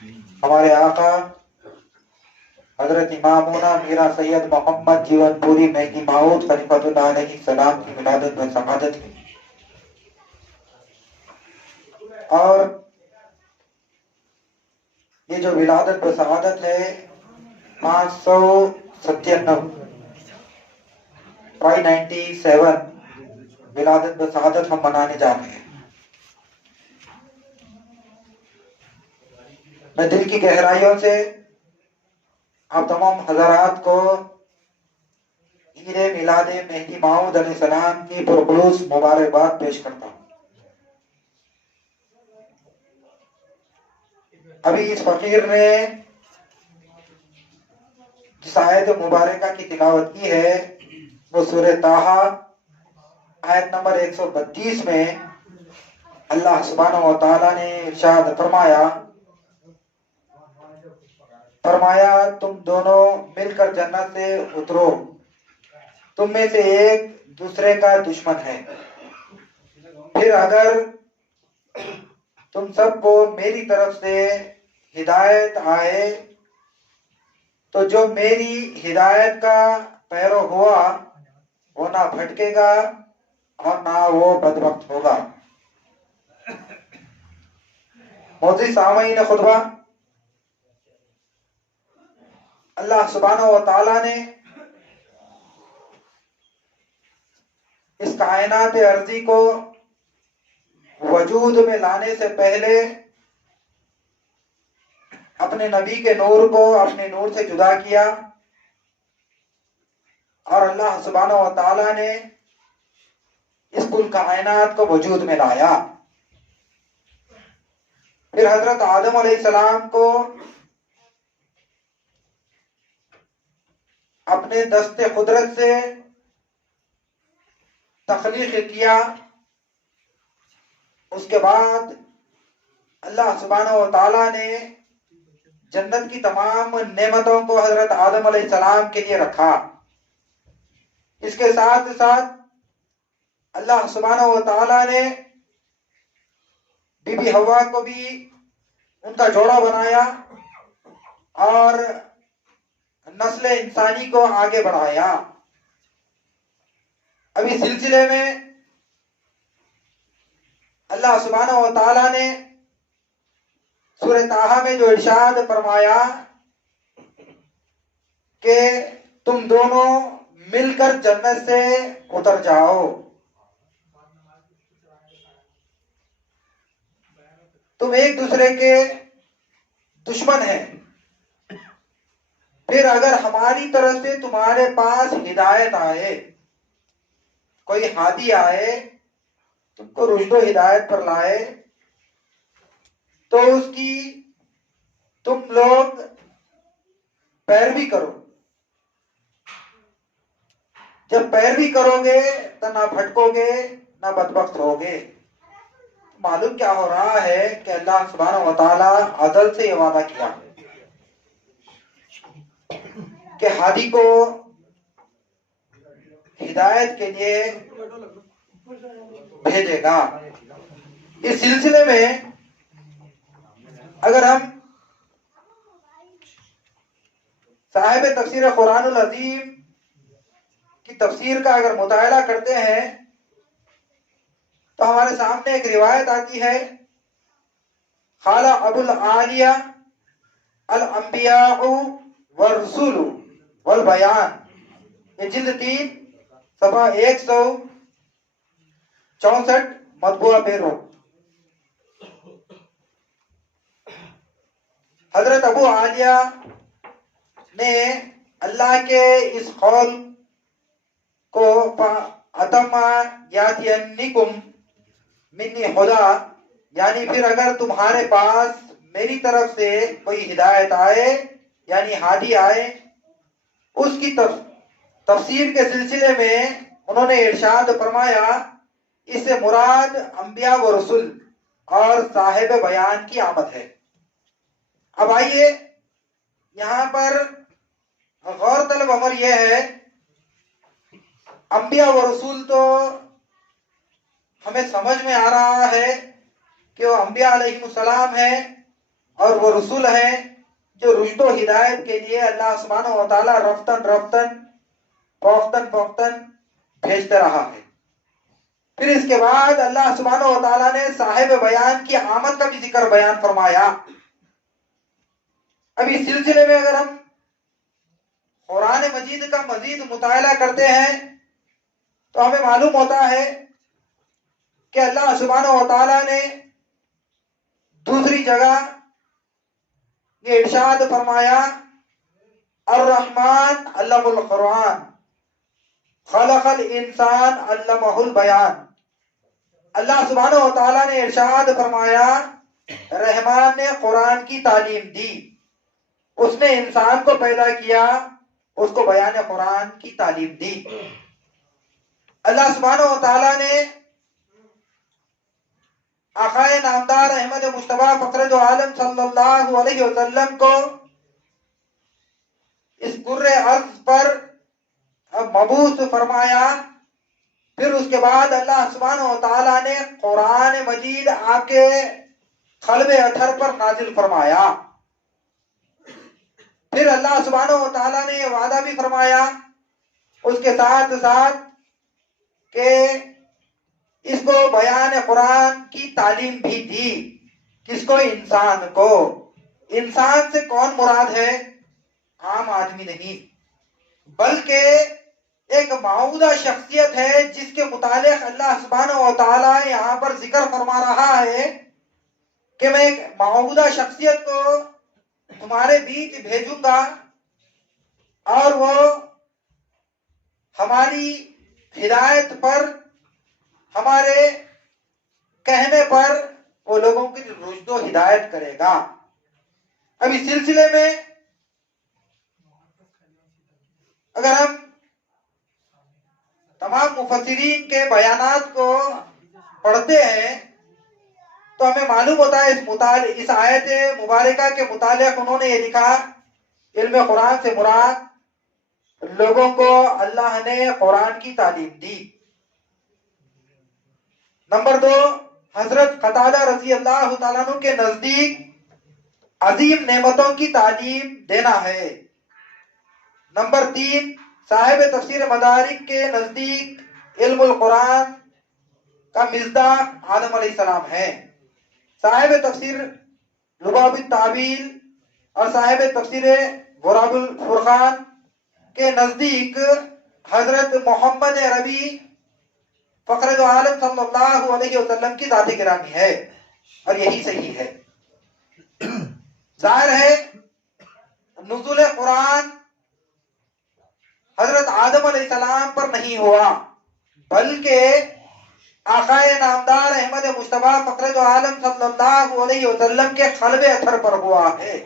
ہمارے آقا حضرت امامونا میرا سید محمد جیون پوری مہدی ماؤد خلیفۃ اللہ علیہ السلام کی ولادت میں شہادت کی، اور یہ جو ولادت و شہادت ہے 597 597 ولادت و شہادت ہم منانے جا رہے ہیں۔ میں دل کی گہرائیوں سے آپ تمام حضرات کو عید میلاد مہدی ماؤد علیہ السلام کی پرخلوص مبارکباد پیش کرتا ہوں۔ ابھی اس فقیر نے جس آیت مبارکہ کی تلاوت کی ہے وہ سورہ طٰہٰ آیت نمبر 132 میں اللہ سبحانہ و تعالیٰ نے ارشاد فرمایا تم دونوں مل کر جنت سے اترو، تم میں سے ایک دوسرے کا دشمن ہے، پھر اگر تم سب کو میری طرف سے ہدایت آئے تو جو میری ہدایت کا پیرو ہوا وہ نہ بھٹکے گا اور نہ وہ بدبخت ہوگا۔ معزز سامعین خطبہ، اللہ سبحانہ و تعالیٰ نے اس کائنات ارضی کو وجود میں لانے سے پہلے اپنے نبی کے نور کو اپنے نور سے جدا کیا، اور اللہ سبحانہ و تعالیٰ نے اس کل کائنات کو وجود میں لایا۔ پھر حضرت آدم علیہ السلام کو اپنے دست قدرت سے تخلیق کیا، اس کے بعد اللہ سبحانہ و تعالیٰ نے جنت کی تمام نعمتوں کو حضرت آدم علیہ السلام کے لیے رکھا۔ اس کے ساتھ ساتھ اللہ سبحانہ و تعالیٰ نے بی بی حوا کو بھی ان کا جوڑا بنایا اور نسل انسانی کو آگے بڑھایا۔ اب اس سلسلے میں اللہ سبحانہ و تعالیٰ نے سورہ طٰہٰ میں جو ارشاد فرمایا کہ تم دونوں مل کر جنت سے اتر جاؤ، تم ایک دوسرے کے دشمن ہیں، پھر اگر ہماری طرف سے تمہارے پاس ہدایت آئے، کوئی ہادی آئے تم کو رشد و ہدایت پر لائے تو اس کی تم لوگ پیروی کرو۔ جب پیروی کرو گے تو نہ بھٹکو گے نہ بدبخت ہوگے۔ معلوم کیا ہو رہا ہے کہ اللہ سبحانہ و تعالیٰ ازل سے یہ وعدہ کیا کہ ہادی کو ہدایت کے لیے بھیجے گا۔ اس سلسلے میں اگر ہم صاحب تفسیر قرآن العظیم کی تفسیر کا اگر مطالعہ کرتے ہیں تو ہمارے سامنے ایک روایت آتی ہے، قال ابو العالیہ الانبیاء والرسول والبیان، یہ جلد 3 صفحہ 164 مطبوعہ بیرو۔ حضرت ابو عالیہ نے اللہ کے اس قول کو اتم یاتینکم منی خدا، یعنی پھر اگر تمہارے پاس میری طرف سے کوئی ہدایت آئے یعنی ہادی آئے، اس کی تفسیر کے سلسلے میں انہوں نے ارشاد فرمایا اس سے مراد انبیاء و رسول اور صاحب بیان کی آمد ہے۔ اب آئیے یہاں پر غور طلب امر یہ ہے، انبیاء و رسول تو ہمیں سمجھ میں آ رہا ہے کہ وہ انبیاء علیہ السلام ہیں اور وہ رسول ہیں جو رشد و ہدایت کے لیے اللہ سبحانہ و تعالیٰ رفتن رفتن فوقتاً فوقتاً بھیجتے رہا ہے۔ پھر اس کے بعد اللہ سبحانہ و تعالیٰ نے صاحب بیان کی آمد کا بھی ذکر بیان فرمایا۔ اب اس سلسلے میں اگر ہم قرآن مجید کا مزید مطالعہ کرتے ہیں تو ہمیں معلوم ہوتا ہے کہ اللہ سبحانہ و تعالیٰ نے دوسری جگہ یہ ارشاد فرمایا، الرحمن علم القرآن خلق الانسان علمہ البیان۔ اللہ سبحانہ و تعالیٰ نے ارشاد فرمایا، رحمان نے قرآن کی تعلیم دی، اس نے انسان کو پیدا کیا، اس کو بیان قرآن کی تعلیم دی۔ اللہ سبحانہ و تعالیٰ نے آقائے نامدار احمد مصطفیٰ فخر دو عالم صلی اللہ علیہ وسلم کو اس کرۂ ارض پر مبعوث فرمایا۔ پھر اس کے بعد اللہ سبحانہ و تعالیٰ نے قرآن مجید آپ کے قلب اطہر پر نازل فرمایا۔ پھر اللہ سبحانہ و تعالیٰ نے یہ وعدہ بھی فرمایا اس کے ساتھ ساتھ کہ اس کو بیان قرآن کی تعلیم بھی دی۔ کس کو؟ انسان کو۔ انسان سے کون مراد ہے؟ عام آدمی نہیں، بلکہ ایک معبودہ شخصیت ہے جس کے متعلق اللہ سبحانہ و تعالیٰ یہاں پر ذکر فرما رہا ہے کہ میں ایک معبودہ شخصیت کو تمہارے بیچ بھیجوں گا اور وہ ہماری ہدایت پر، ہمارے کہنے پر وہ لوگوں کی رشد و ہدایت کرے گا۔ اب اس سلسلے میں اگر ہم تمام مفسرین کے بیانات کو پڑھتے ہیں تو ہمیں معلوم ہوتا ہے اس آیت مبارکہ کے متعلق انہوں نے یہ لکھا، علم قرآن سے مراد لوگوں کو اللہ نے قرآن کی تعلیم دی۔ نمبر 2، حضرت قتادہ رضی اللہ تعالیٰ عنہ کے نزدیک عظیم نعمتوں کی تعلیم دینا ہے۔ نمبر 3، صاحب تفسیر مدارک کے نزدیک علم القرآن کا مصداق آدم علیہ السلام ہے۔ صاحب تفسیر لباب التعبیل اور صاحب تفسیر غراب الفرقان کے نزدیک حضرت محمد عربی فخر دو عالم صلی اللہ علیہ وسلم کی ذات گرامی ہے، اور یہی صحیح ہے۔ ظاہر ہے نزول قرآن حضرت آدم علیہ السلام پر نہیں ہوا، بلکہ آقائے نامدار احمد مصطفیٰ فخر دو عالم صلی اللہ علیہ وسلم کے قلب اطہر پر ہوا ہے،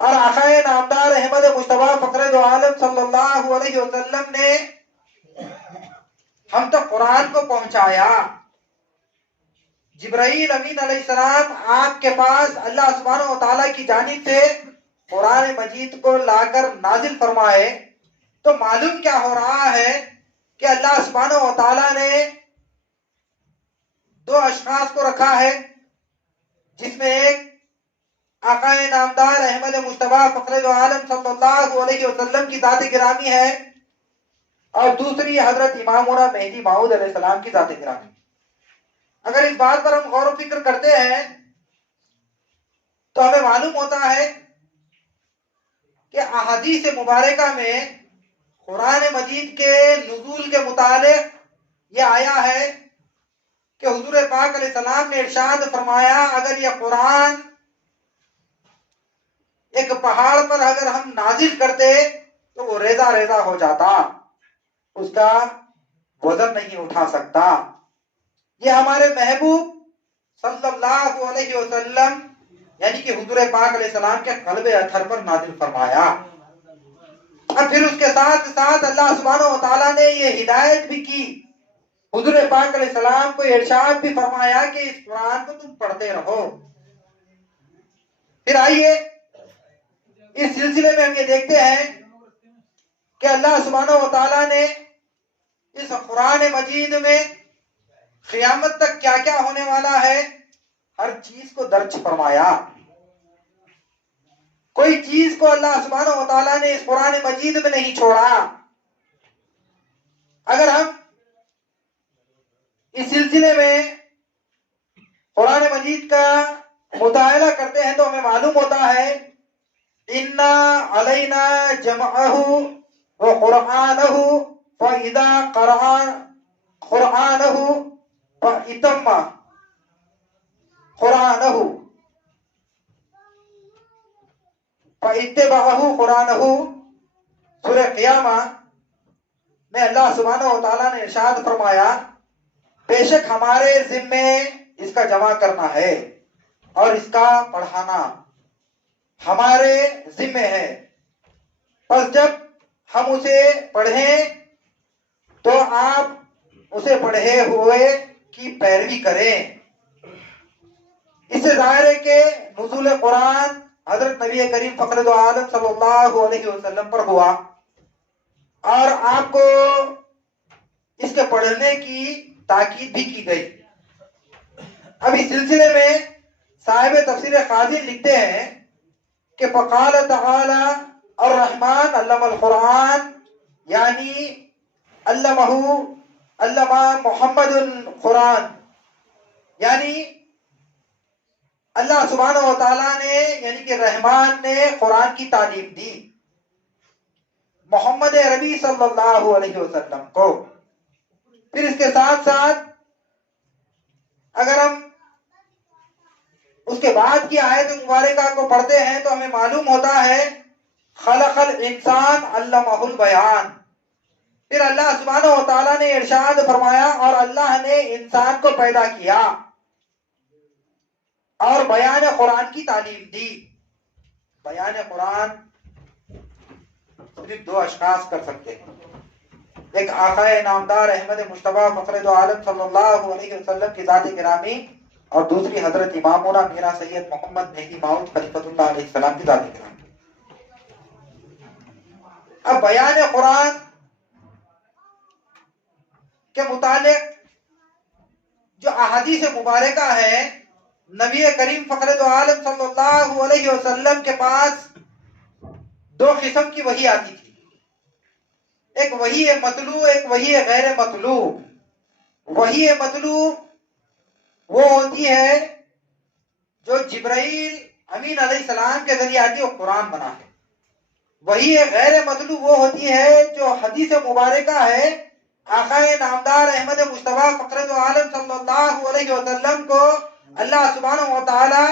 اور آقائے نامدار احمد مصطفیٰ فخر دو عالم صلی اللہ علیہ وسلم نے ہم تک قرآن کو پہنچایا۔ جبرائیل امین علیہ السلام آپ کے پاس اللہ سبحانہ و تعالیٰ کی جانب سے قرآن مجید کو لا کر نازل فرمائے، تو معلوم کیا ہو رہا ہے کہ اللہ سبحانہ و تعالیٰ نے دو اشخاص کو رکھا ہے، جس میں ایک آقائے نامدار احمد مصطفیٰ فخر دو عالم صلی اللہ علیہ وسلم کی ذات گرامی ہے، اور دوسری حضرت امامنا مہدی موعود علیہ السلام کی ذات گرامی۔ اگر اس بات پر ہم غور و فکر کرتے ہیں تو ہمیں معلوم ہوتا ہے کہ احادیث مبارکہ میں قرآن مجید کے نزول کے متعلق یہ آیا ہے کہ حضور پاک علیہ السلام نے ارشاد فرمایا، اگر یہ قرآن ایک پہاڑ پر اگر ہم نازل کرتے تو وہ ریزہ ریزہ ہو جاتا، اس کا وزن نہیں اٹھا سکتا۔ یہ ہمارے محبوب صلی اللہ علیہ وسلم یعنی کہ حضور پاک علیہ السلام کے قلب اطہر پر نازل فرمایا۔ اور پھر اس کے ساتھ ساتھ اللہ سبحانہ و تعالیٰ نے یہ ہدایت بھی کی، حضور پاک علیہ السلام کو ارشاد بھی فرمایا کہ اس قرآن کو تم پڑھتے رہو۔ پھر آئیے اس سلسلے میں ہم یہ دیکھتے ہیں کہ اللہ سبحانہ و تعالیٰ نے اس قرآن مجید میں قیامت تک کیا کیا ہونے والا ہے ہر چیز کو درج فرمایا۔ کوئی چیز کو اللہ سبحانہ و تعالیٰ نے اس قرآن مجید میں نہیں چھوڑا. اگر ہم اس سلسلے میں قرآن مجید کا مطالعہ کرتے ہیں تو ہمیں معلوم ہوتا ہے اِنَّا عَلَيْنَا جَمْعَهُ وَقُرْآنَهُ فَإِذَا قَرَأْنَاهُ فَأَتِمَّ قُرْآنَهُ فَاتَّبَعَهُ قُرْآنَهُ. سورہ قیامہ میں اللہ سبحانہ و تعالیٰ نے ارشاد فرمایا بے شک ہمارے ذمے اس کا جمع کرنا ہے اور اس کا پڑھانا ہمارے ذمے ہے. پس جب ہم اسے پڑھیں تو آپ اسے پڑھے ہوئے کی پیروی کریں. اس سے ظاہر ہے کہ نزول قرآن حضرت نبی کریم فخر دو عالم صلی اللہ علیہ وسلم پر ہوا اور آپ کو اس کے پڑھنے کی تاکید بھی کی گئی. اب اس سلسلے میں صاحب تفسیر خازن لکھتے ہیں کہ فقال تعالی الرحمن علم القرآن یعنی علمہ محمد القرآن، یعنی اللہ سبحانہ و تعالیٰ نے یعنی کہ رحمان نے قرآن کی تعلیم دی محمد عربی صلی اللہ علیہ وسلم کو. پھر اس کے ساتھ ساتھ اگر ہم اس کے بعد کی آیت مبارکہ کو پڑھتے ہیں تو ہمیں معلوم ہوتا ہے خلق الانسان علمہ البیان. پھر اللہ سبحانہ و تعالیٰ نے ارشاد فرمایا اور اللہ نے انسان کو پیدا کیا اور بیان قرآن کی تعلیم دی. بیان قرآن صرف دو اشخاص کر سکتے ہیں، ایک آقا نامدار احمد مصطفیٰ فخر دو عالم صلی اللہ علیہ وسلم کی ذات گرامی اور دوسری حضرت امامنا میرا سید محمد مہدی ماؤد خلیفۃ اللہ علیہ السلام کی ذات گرامی. اب بیان قرآن کے متعلق جو احادیث مبارکہ ہے، نبی کریم فخر دو عالم صلی اللہ علیہ وسلم کے پاس دو قسم کی وحی آتی تھی، ایک وحی مطلوع، ایک وحی غیر مطلوع. وحی مطلوع وہ ہوتی ہے جو جبرائیل امین علیہ السلام کے ذریعے آتی ہے، وہ قرآن بنا ہے. وحی غیر مطلوع وہ ہوتی ہے جو حدیث مبارکہ ہے آقا نامدار احمد مصطفیٰ فخر دو عالم صلی اللہ علیہ وسلم کو اللہ سبحانہ و تعالی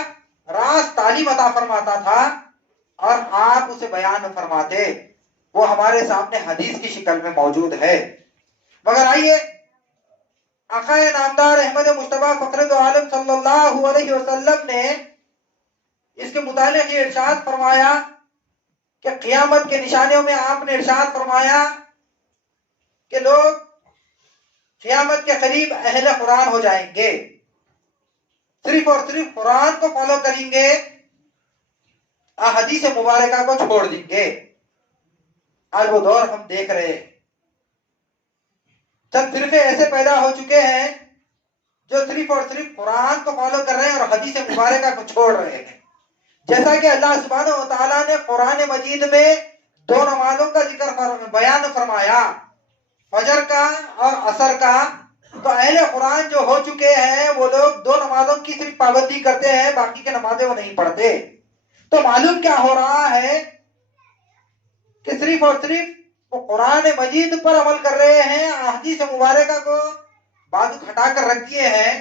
راست تعلیم عطا فرماتا تھا اور آپ اسے بیان فرماتے. وہ ہمارے سامنے حدیث کی شکل میں موجود ہے. مگر آئیے آقا نامدار احمد مصطفیٰ فخر دو عالم صلی اللہ علیہ وسلم نے اس کے متعلق یہ ارشاد فرمایا کہ قیامت کے نشانیوں میں آپ نے ارشاد فرمایا کہ لوگ قیامت کے قریب اہل قرآن ہو جائیں گے، صرف اور صرف قرآن کو فالو کریں گے، احادیث مبارکہ کو چھوڑ دیں گے. آج وہ دور ہم دیکھ رہے ہیں، چند فرقے ایسے پیدا ہو چکے ہیں جو صرف اور صرف قرآن کو فالو کر رہے ہیں اور حدیث مبارکہ کو چھوڑ رہے ہیں. جیسا کہ اللہ سبحانہ و تعالیٰ نے قرآن مجید میں دو نمازوں کا ذکر بیان فرمایا، فجر کا اور عصر کا. تو اہل قرآن جو ہو چکے ہیں وہ لوگ دو نمازوں کی صرف پابندی کرتے ہیں، باقی کے نمازیں وہ نہیں پڑھتے. تو معلوم کیا ہو رہا ہے کہ صرف اور صرف وہ قرآن مجید پر عمل کر رہے ہیں، احادیث مبارکہ کو بازو ہٹا کر رکھ دیے ہیں.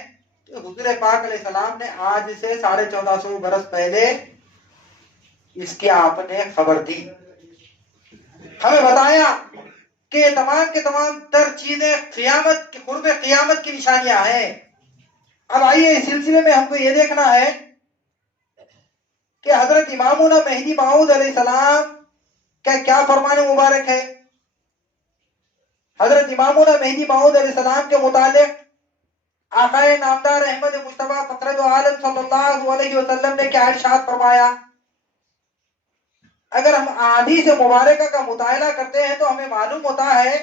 تو حضور پاک علیہ السلام نے آج سے 1450 برس پہلے اس کی آپ نے خبر دی، ہمیں بتایا کہ یہ تمام کے تمام تر چیزیں قیامت کے قرب قیامت کی نشانیاں ہیں. اب آئیے اس سلسلے میں ہم کو یہ دیکھنا ہے کہ حضرت امامنا مہدی ماؤد علیہ السلام کا کیا فرمان مبارک ہے. حضرت امامنا مہدی ماؤد علیہ السلام کے متعلق آقا نامدار احمد مصطفیٰ فخر دو عالم صلی اللہ علیہ وسلم نے کیا ارشاد فرمایا. اگر ہم احادیث مبارکہ کا مطالعہ کرتے ہیں تو ہمیں معلوم ہوتا ہے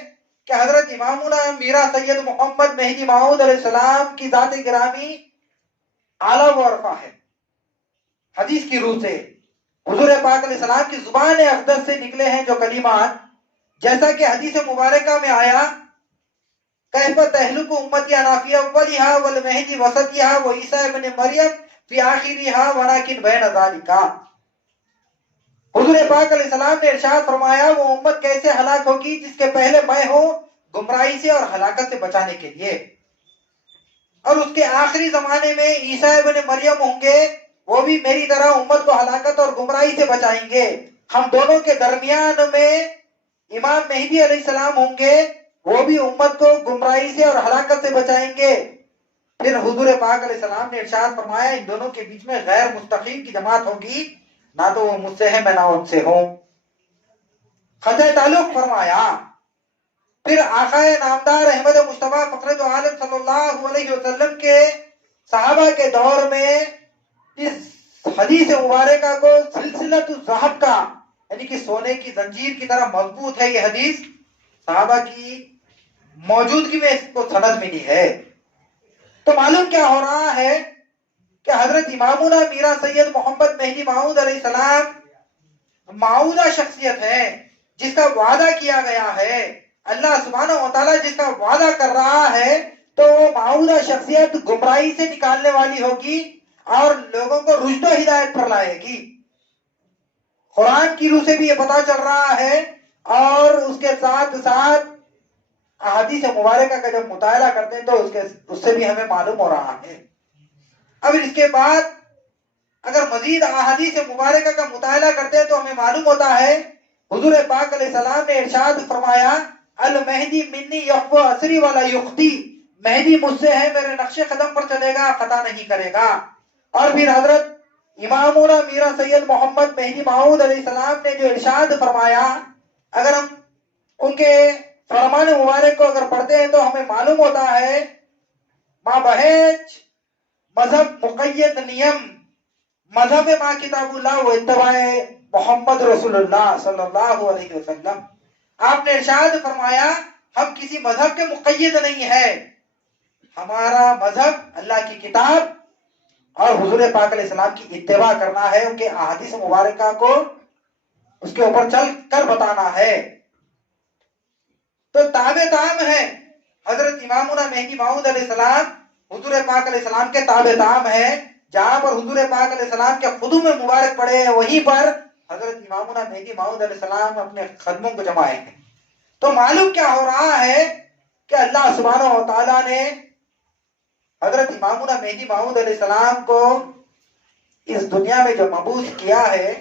کہ حضرت امامنا میرا سید محمد مہدی ماؤد علیہ السلام کی ذات گرامی اعلیٰ و عرفہ ہے حدیث کی روح سے. حضور پاک علیہ السلام کی زبان اقدس سے نکلے ہیں جو کلمات، جیسا کہ حدیث مبارکہ میں آیا کیف تہلک امتی انافی اولھا والمہدی وسطھا وعیسیٰ ابن مریم فی آخرھا ولکن بین ذالک۔ حضور پاک علیہ السلام نے ارشاد فرمایا وہ امت کیسے ہلاک ہوگی جس کے پہلے میں ہوں گمراہی سے اور ہلاکت سے بچانے کے لیے، اور اس کے آخری زمانے میں عیسیٰ ابن مریم ہوں گے، وہ بھی میری طرح امت کو ہلاکت اور گمراہی سے بچائیں گے۔ ہم دونوں کے درمیان میں امام مہدی علیہ السلام ہوں گے، وہ بھی امت کو گمراہی سے اور ہلاکت سے بچائیں گے۔ پھر حضور پاک علیہ السلام نے ارشاد فرمایا ان دونوں کے بیچ میں غیر مستقیم کی جماعت ہوگی، نہ تو وہ مجھ سے ہے میں نہ ان سے ہوں۔ قطع تعلق فرمایا۔ پھر آقا نامدار احمد مصطفیٰ فخر دو عالم صلی اللہ علیہ وسلم کے صحابہ کے دور میں اس حدیث مبارکہ کو سلسلۃ الذہب کا، یعنی کہ سونے کی زنجیر کی طرح مضبوط ہے یہ حدیث، صحابہ کی موجودگی میں اس کو سند ملی ہے۔ تو معلوم کیا ہو رہا ہے کہ حضرت امامنا میرا سید محمد مہدی موعود علیہ السلام موعودہ شخصیت ہے جس کا وعدہ کیا گیا ہے، اللہ سبحانہ و تعالیٰ جس کا وعدہ کر رہا ہے، تو وہ موعودہ شخصیت گمراہی سے نکالنے والی ہوگی اور لوگوں کو رشد و ہدایت پر لائے گی۔ قرآن کی روح سے بھی یہ پتا چل رہا ہے، اور اس کے ساتھ ساتھ احادیث مبارکہ کا جب مطالعہ کرتے ہیں تو اس سے بھی ہمیں معلوم ہو رہا ہے۔ اب اس کے بعد اگر مزید احادیث مبارکہ کا مطالعہ کرتے ہیں تو ہمیں معلوم ہوتا ہے حضور پاک علیہ السلام نے ارشاد فرمایا المہدی منی یخفو اسری ولا یخطی، مہدی مجھ سے ہے، میرے نقش قدم پر چلے گا، خطا نہیں کرے گا۔ اور پھر حضرت امامنا میرا سید محمد مہدی موعود علیہ السلام نے جو ارشاد فرمایا، اگر ہم ان کے فرمان مبارک کو اگر پڑھتے ہیں تو ہمیں معلوم ہوتا ہے ما بہیج مذہب مقید نیم، مذہب ما کتاب اللہ و اتباع محمد رسول اللہ صلی اللہ علیہ وسلم۔ آپ نے ارشاد فرمایا ہم کسی مذہب کے مقید نہیں ہے، ہمارا مذہب اللہ کی کتاب اور حضور پاک علیہ السلام کی اتباع کرنا ہے، ان کے احادیث مبارکہ کو اس کے اوپر چل کر بتانا ہے۔ تو تابع تام ہے حضرت امامنا مہدی موعود علیہ السلام، حضور پاک علیہ السلام کے تابع تام ہے۔ جہاں پر حضور پاک علیہ السلام کے قدم مبارک پڑے ہیں وہیں پر حضرت امامنا مہدی موعود علیہ السلام اپنے قدموں کو جمائے ہیں۔ تو معلوم کیا ہو رہا ہے کہ اللہ سبحانہ و تعالیٰ نے حضرت امامنا مہدی موعود علیہ السلام کو اس دنیا میں جو مبعوث کیا ہے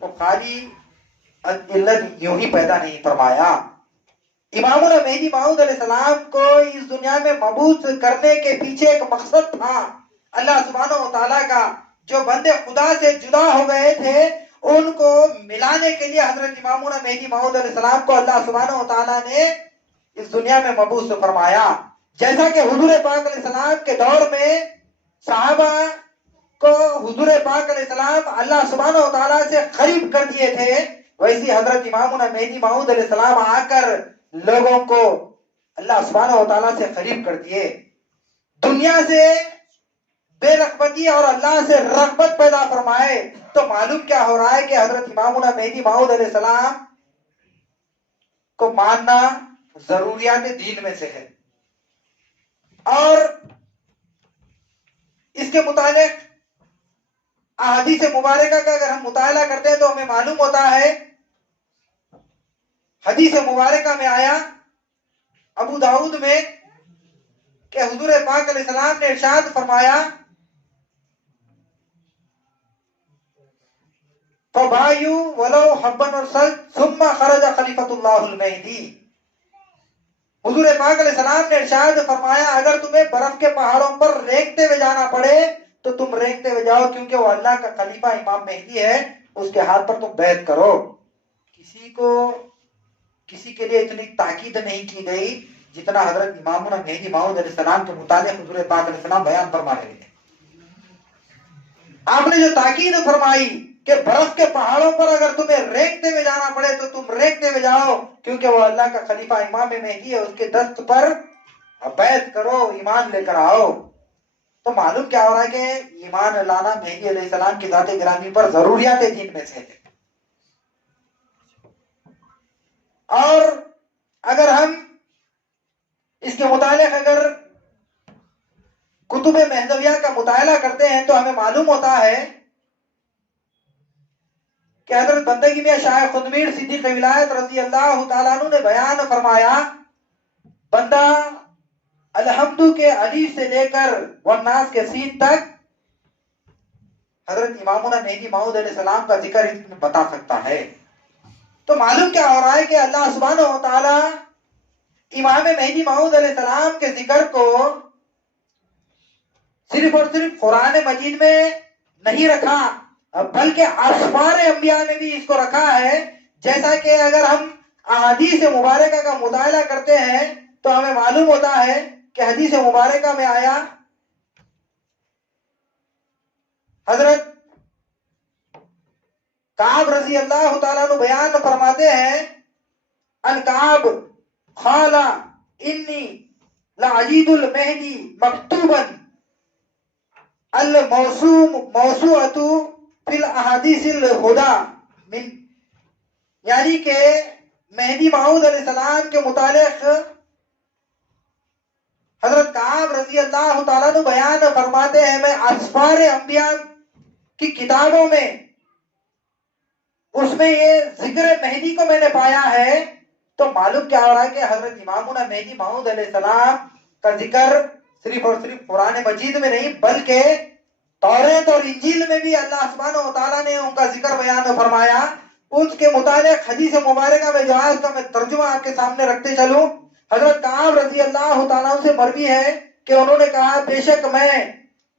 وہ خالی علت یوں ہی پیدا نہیں فرمایا۔ امامنا مہدی موعود علیہ السلام کو اس دنیا میں مبعوث کرنے کے پیچھے ایک مقصد تھا اللہ سبحانہ و تعالیٰ کا۔ جو بندے خدا سے جدا ہو گئے تھے ان کو ملانے کے لیے حضرت امامنا مہدی موعود علیہ السلام کو اللہ سبحانہ و تعالیٰ نے اس دنیا میں مبعوث فرمایا۔ جیسا کہ حضور پاک علیہ السلام کے دور میں صحابہ کو حضور پاک علیہ السلام اللہ سبحانہ و تعالیٰ سے قریب کر دیے تھے، ویسی حضرت امامنا مہدی موعود علیہ السلام آ کر لوگوں کو اللہ سبحانہ و تعالیٰ سے قریب کر دیے، دنیا سے بے رغبتی اور اللہ سے رغبت پیدا فرمائے۔ تو معلوم کیا ہو رہا ہے کہ حضرت امامنا مہدی موعود علیہ السلام کو ماننا ضروریات دین میں سے ہے۔ اور اس کے متعلق احادیث مبارکہ کا اگر ہم مطالعہ کرتے ہیں تو ہمیں معلوم ہوتا ہے، حدیث مبارکہ میں آیا ابو داؤد میں کہ حضور پاک علیہ السلام نے ارشاد فرمایا فَبَایُوا وَلَوْ حَبًّا وَرْسَلْ ثُمَّ خَرَجَ خلیفۃ اللہ المہدی۔ حضور پاک علیہ السلام نے ارشاد فرمایا اگر تمہیں برف کے پہاڑوں پر رینگتے ہوئے جانا پڑے تو تم رینگتے ہوئے جاؤ، کیونکہ وہ اللہ کا خلیفہ امام مہدی ہے، اس کے ہاتھ پر تم بیعت کرو۔ کسی کے لیے اتنی تاکید نہیں کی گئی جتنا حضرت امامنا مہدی موعود علیہ السلام کے متعلق حضور پاک علیہ السلام بیان فرما رہے ہیں۔ آپ نے جو تاکید فرمائی کہ برف کے پہاڑوں پر اگر تمہیں رینگتے ہوئے جانا پڑے تو تم رینگتے ہوئے جاؤ، کیونکہ وہ اللہ کا خلیفہ امام مہدی ہے، اس کے دست پر بیعت کرو، ایمان لے کر آؤ۔ تو تو معلوم کیا ہو رہا ہے کہ ایمان لانا مہدی علیہ السلام کی ذات گرامی پر ضروریات دین میں سے ہے. اور اگر ہم اس کے متعلق اگر کتب مہدویہ کا مطالعہ کرتے ہیں تو ہمیں معلوم ہوتا ہے کہ حضرت بندگی میں شاہ خدمیر صدیق ولایت رضی اللہ تعالیٰ عنہ نے بیان فرمایا، بندہ الحمد کے الف سے لے کر والناس کے سین تک حضرت امامنا مہدی موعود علیہ السلام کا ذکر اس میں بتا سکتا ہے. تو معلوم کیا ہو رہا ہے کہ اللہ سبحانہ و تعالی امام مہدی موعود علیہ السلام کے ذکر کو صرف اور صرف قرآن مجید میں نہیں رکھا بلکہ اسفار انبیاء میں بھی اس کو رکھا ہے. جیسا کہ اگر ہم احادیث مبارکہ کا مطالعہ کرتے ہیں تو ہمیں معلوم ہوتا ہے کہ حدیث مبارکہ میں آیا، حضرت کعب رضی اللہ تعالیٰ عنہ بیان فرماتے ہیں، الکعب قال انی لعجید المہدی مکتوبا الموسوعۃ فی الاحادیث الہدی من، یعنی کہ مہدی موعود علیہ السلام کے متعلق حضرت کعب رضی اللہ تعالیٰ عنہ بیان فرماتے ہیں، میں اسفار انبیاء کی کتابوں میں اس میں یہ ذکر مہدی کو میں نے پایا ہے. تو معلوم کیا ہو رہا ہے کہ حضرت امامنا مہدی موعود علیہ السلام کا ذکر صرف اور صرف قرآن مجید میں نہیں بلکہ توریت اور انجیل میں بھی اللہ سبحانہ و تعالیٰ نے ان کا ذکر بیان فرمایا. اس کے متعلق حدیث مبارکہ میں جو آج کا میں ترجمہ آپ کے سامنے رکھتے چلوں، حضرت کعب رضی اللہ تعالیٰ سے مروی ہے کہ انہوں نے کہا، بے شک میں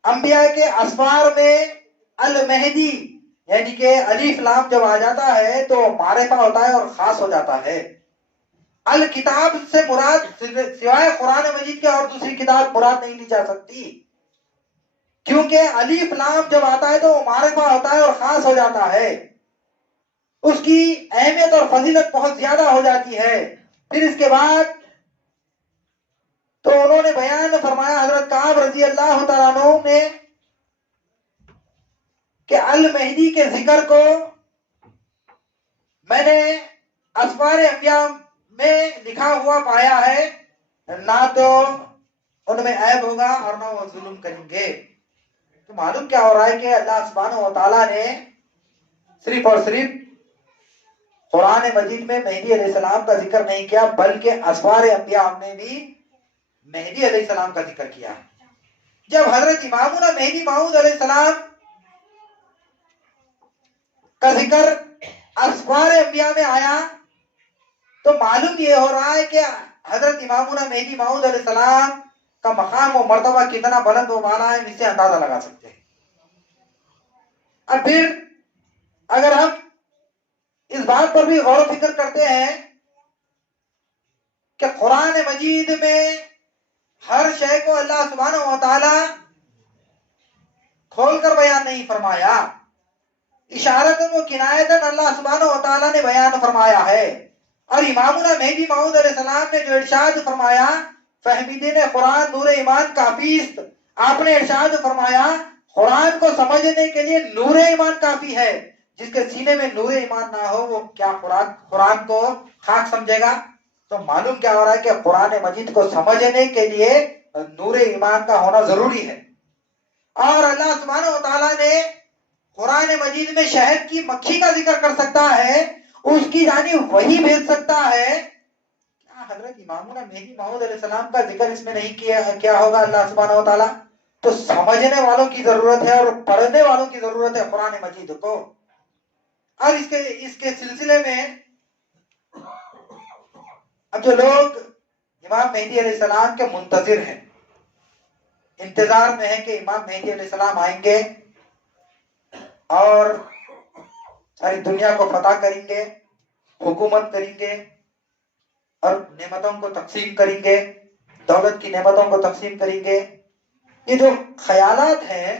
انبیاء کے اسفار میں المہدی یعنی کہ الف لام جب آ جاتا ہے تو معرفہ ہوتا ہے اور خاص ہو جاتا ہے. الکتاب سے مراد سوائے قرآن مجید کے اور دوسری کتاب مراد نہیں لی جا سکتی، کیونکہ الف لام جب آتا ہے تو وہ معرفہ ہوتا ہے اور خاص ہو جاتا ہے، اس کی اہمیت اور فضیلت بہت زیادہ ہو جاتی ہے. پھر اس کے بعد تو انہوں نے بیان فرمایا حضرت کعب رضی اللہ تعالیٰ عنہ نے کہ المہدی کے ذکر کو میں نے اسفار انبیاء میں لکھا ہوا پایا ہے، نہ تو ان میں عیب ہوگا اور نہ وہ ظلم کریں گے. تو معلوم کیا ہو رہا ہے کہ اللہ سبحانہ و تعالیٰ نے صرف اور صرف قرآن مجید میں مہدی علیہ السلام کا ذکر نہیں کیا بلکہ اسفار انبیاء میں بھی مہدی علیہ السلام کا ذکر کیا. جب حضرت امامنا مہدی موعود علیہ السلام کا ذکر اسفار انبیاء میں آیا تو معلوم یہ ہو رہا ہے کہ حضرت امامنا مہدی موعود علیہ السلام کا مقام و مرتبہ کتنا بلند و بالا ہے، اس سے اندازہ لگا سکتے ہیں. اور پھر اگر ہم اس بات پر بھی غور و فکر کرتے ہیں کہ قرآن مجید میں ہر شے کو اللہ سبحانہ و تعالی کھول کر بیان نہیں فرمایا، اشارتاً و کنایتاً اللہ سبحانہ و تعالی نے بیان فرمایا ہے. اور امامنا مہدی موعود علیہ السلام نے جو ارشاد فرمایا، فہمیدین قرآن نور ایمان کافی است، آپ نے ارشاد فرمایا قرآن کو سمجھنے کے لیے نور ایمان کافی ہے. جس کے سینے میں نور ایمان نہ ہو وہ کیا قرآن کو خاک سمجھے گا؟ تو معلوم کیا ہو رہا ہے کہ قرآن مجید کو سمجھنے کے لیے نور ایمان کا ہونا ضروری ہے. اور اللہ سبحانہ و تعالیٰ نے قرآن مجید میں شہد کی مکھی کا ذکر کر سکتا ہے، اس کی جانب وہی بھیج سکتا ہے. کیا حضرت امامنا مہدی موعود علیہ السلام کا ذکر اس میں نہیں کیا ہوگا اللہ سبحانہ و تعالیٰ؟ تو سمجھنے والوں کی ضرورت ہے اور پڑھنے والوں کی ضرورت ہے قرآن مجید کو. اور اس کے سلسلے میں اب جو لوگ امام مہدی علیہ السلام کے منتظر ہیں، انتظار میں ہے کہ امام مہدی علیہ السلام آئیں گے اور ساری دنیا کو فتح کریں گے، حکومت کریں گے اور نعمتوں کو تقسیم کریں گے، دولت کی نعمتوں کو تقسیم کریں گے، یہ جو خیالات ہیں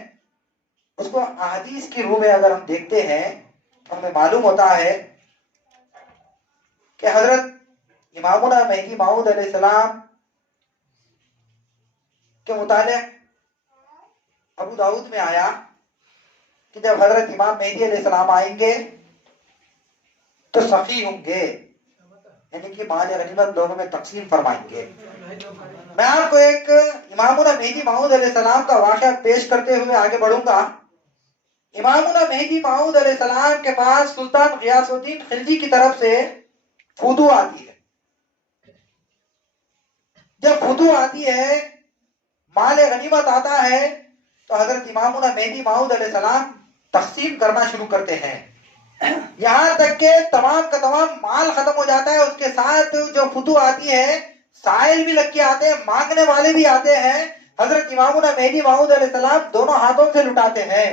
اس کو احادیث کی روح میں اگر ہم دیکھتے ہیں تو ہمیں معلوم ہوتا ہے کہ حضرت امامنا مہدی موعود علیہ السلام کے متعلق ابو داؤد میں آیا کہ جب حضرت امام مہدی علیہ السلام آئیں گے تو سخی ہوں گے، یعنی کہ مال غنیمت لوگوں میں تقسیم فرمائیں گے۔ میں آپ کو ایک امامنا مہدی موعود علیہ السلام کا واقعہ پیش کرتے ہوئے آگے بڑھوں گا۔ امامنا مہدی موعود علیہ السلام کے پاس سلطان غیاث الدین خلجی کی طرف سے فدو آتی ہے۔ جب فدو آتی ہے، مال غنیمت آتا ہے، تو حضرت امامنا مہدی موعود علیہ السلام تقسیم کرنا شروع کرتے ہیں، یہاں تک کہ تمام کا تمام مال ختم ہو جاتا ہے۔ اس کے ساتھ جو فدو آتی ہے، سائل بھی لگ کے آتے ہیں، مانگنے والے بھی آتے ہیں۔ حضرت امامنا مہدی موعود علیہ السلام دونوں ہاتھوں سے لٹاتے ہیں۔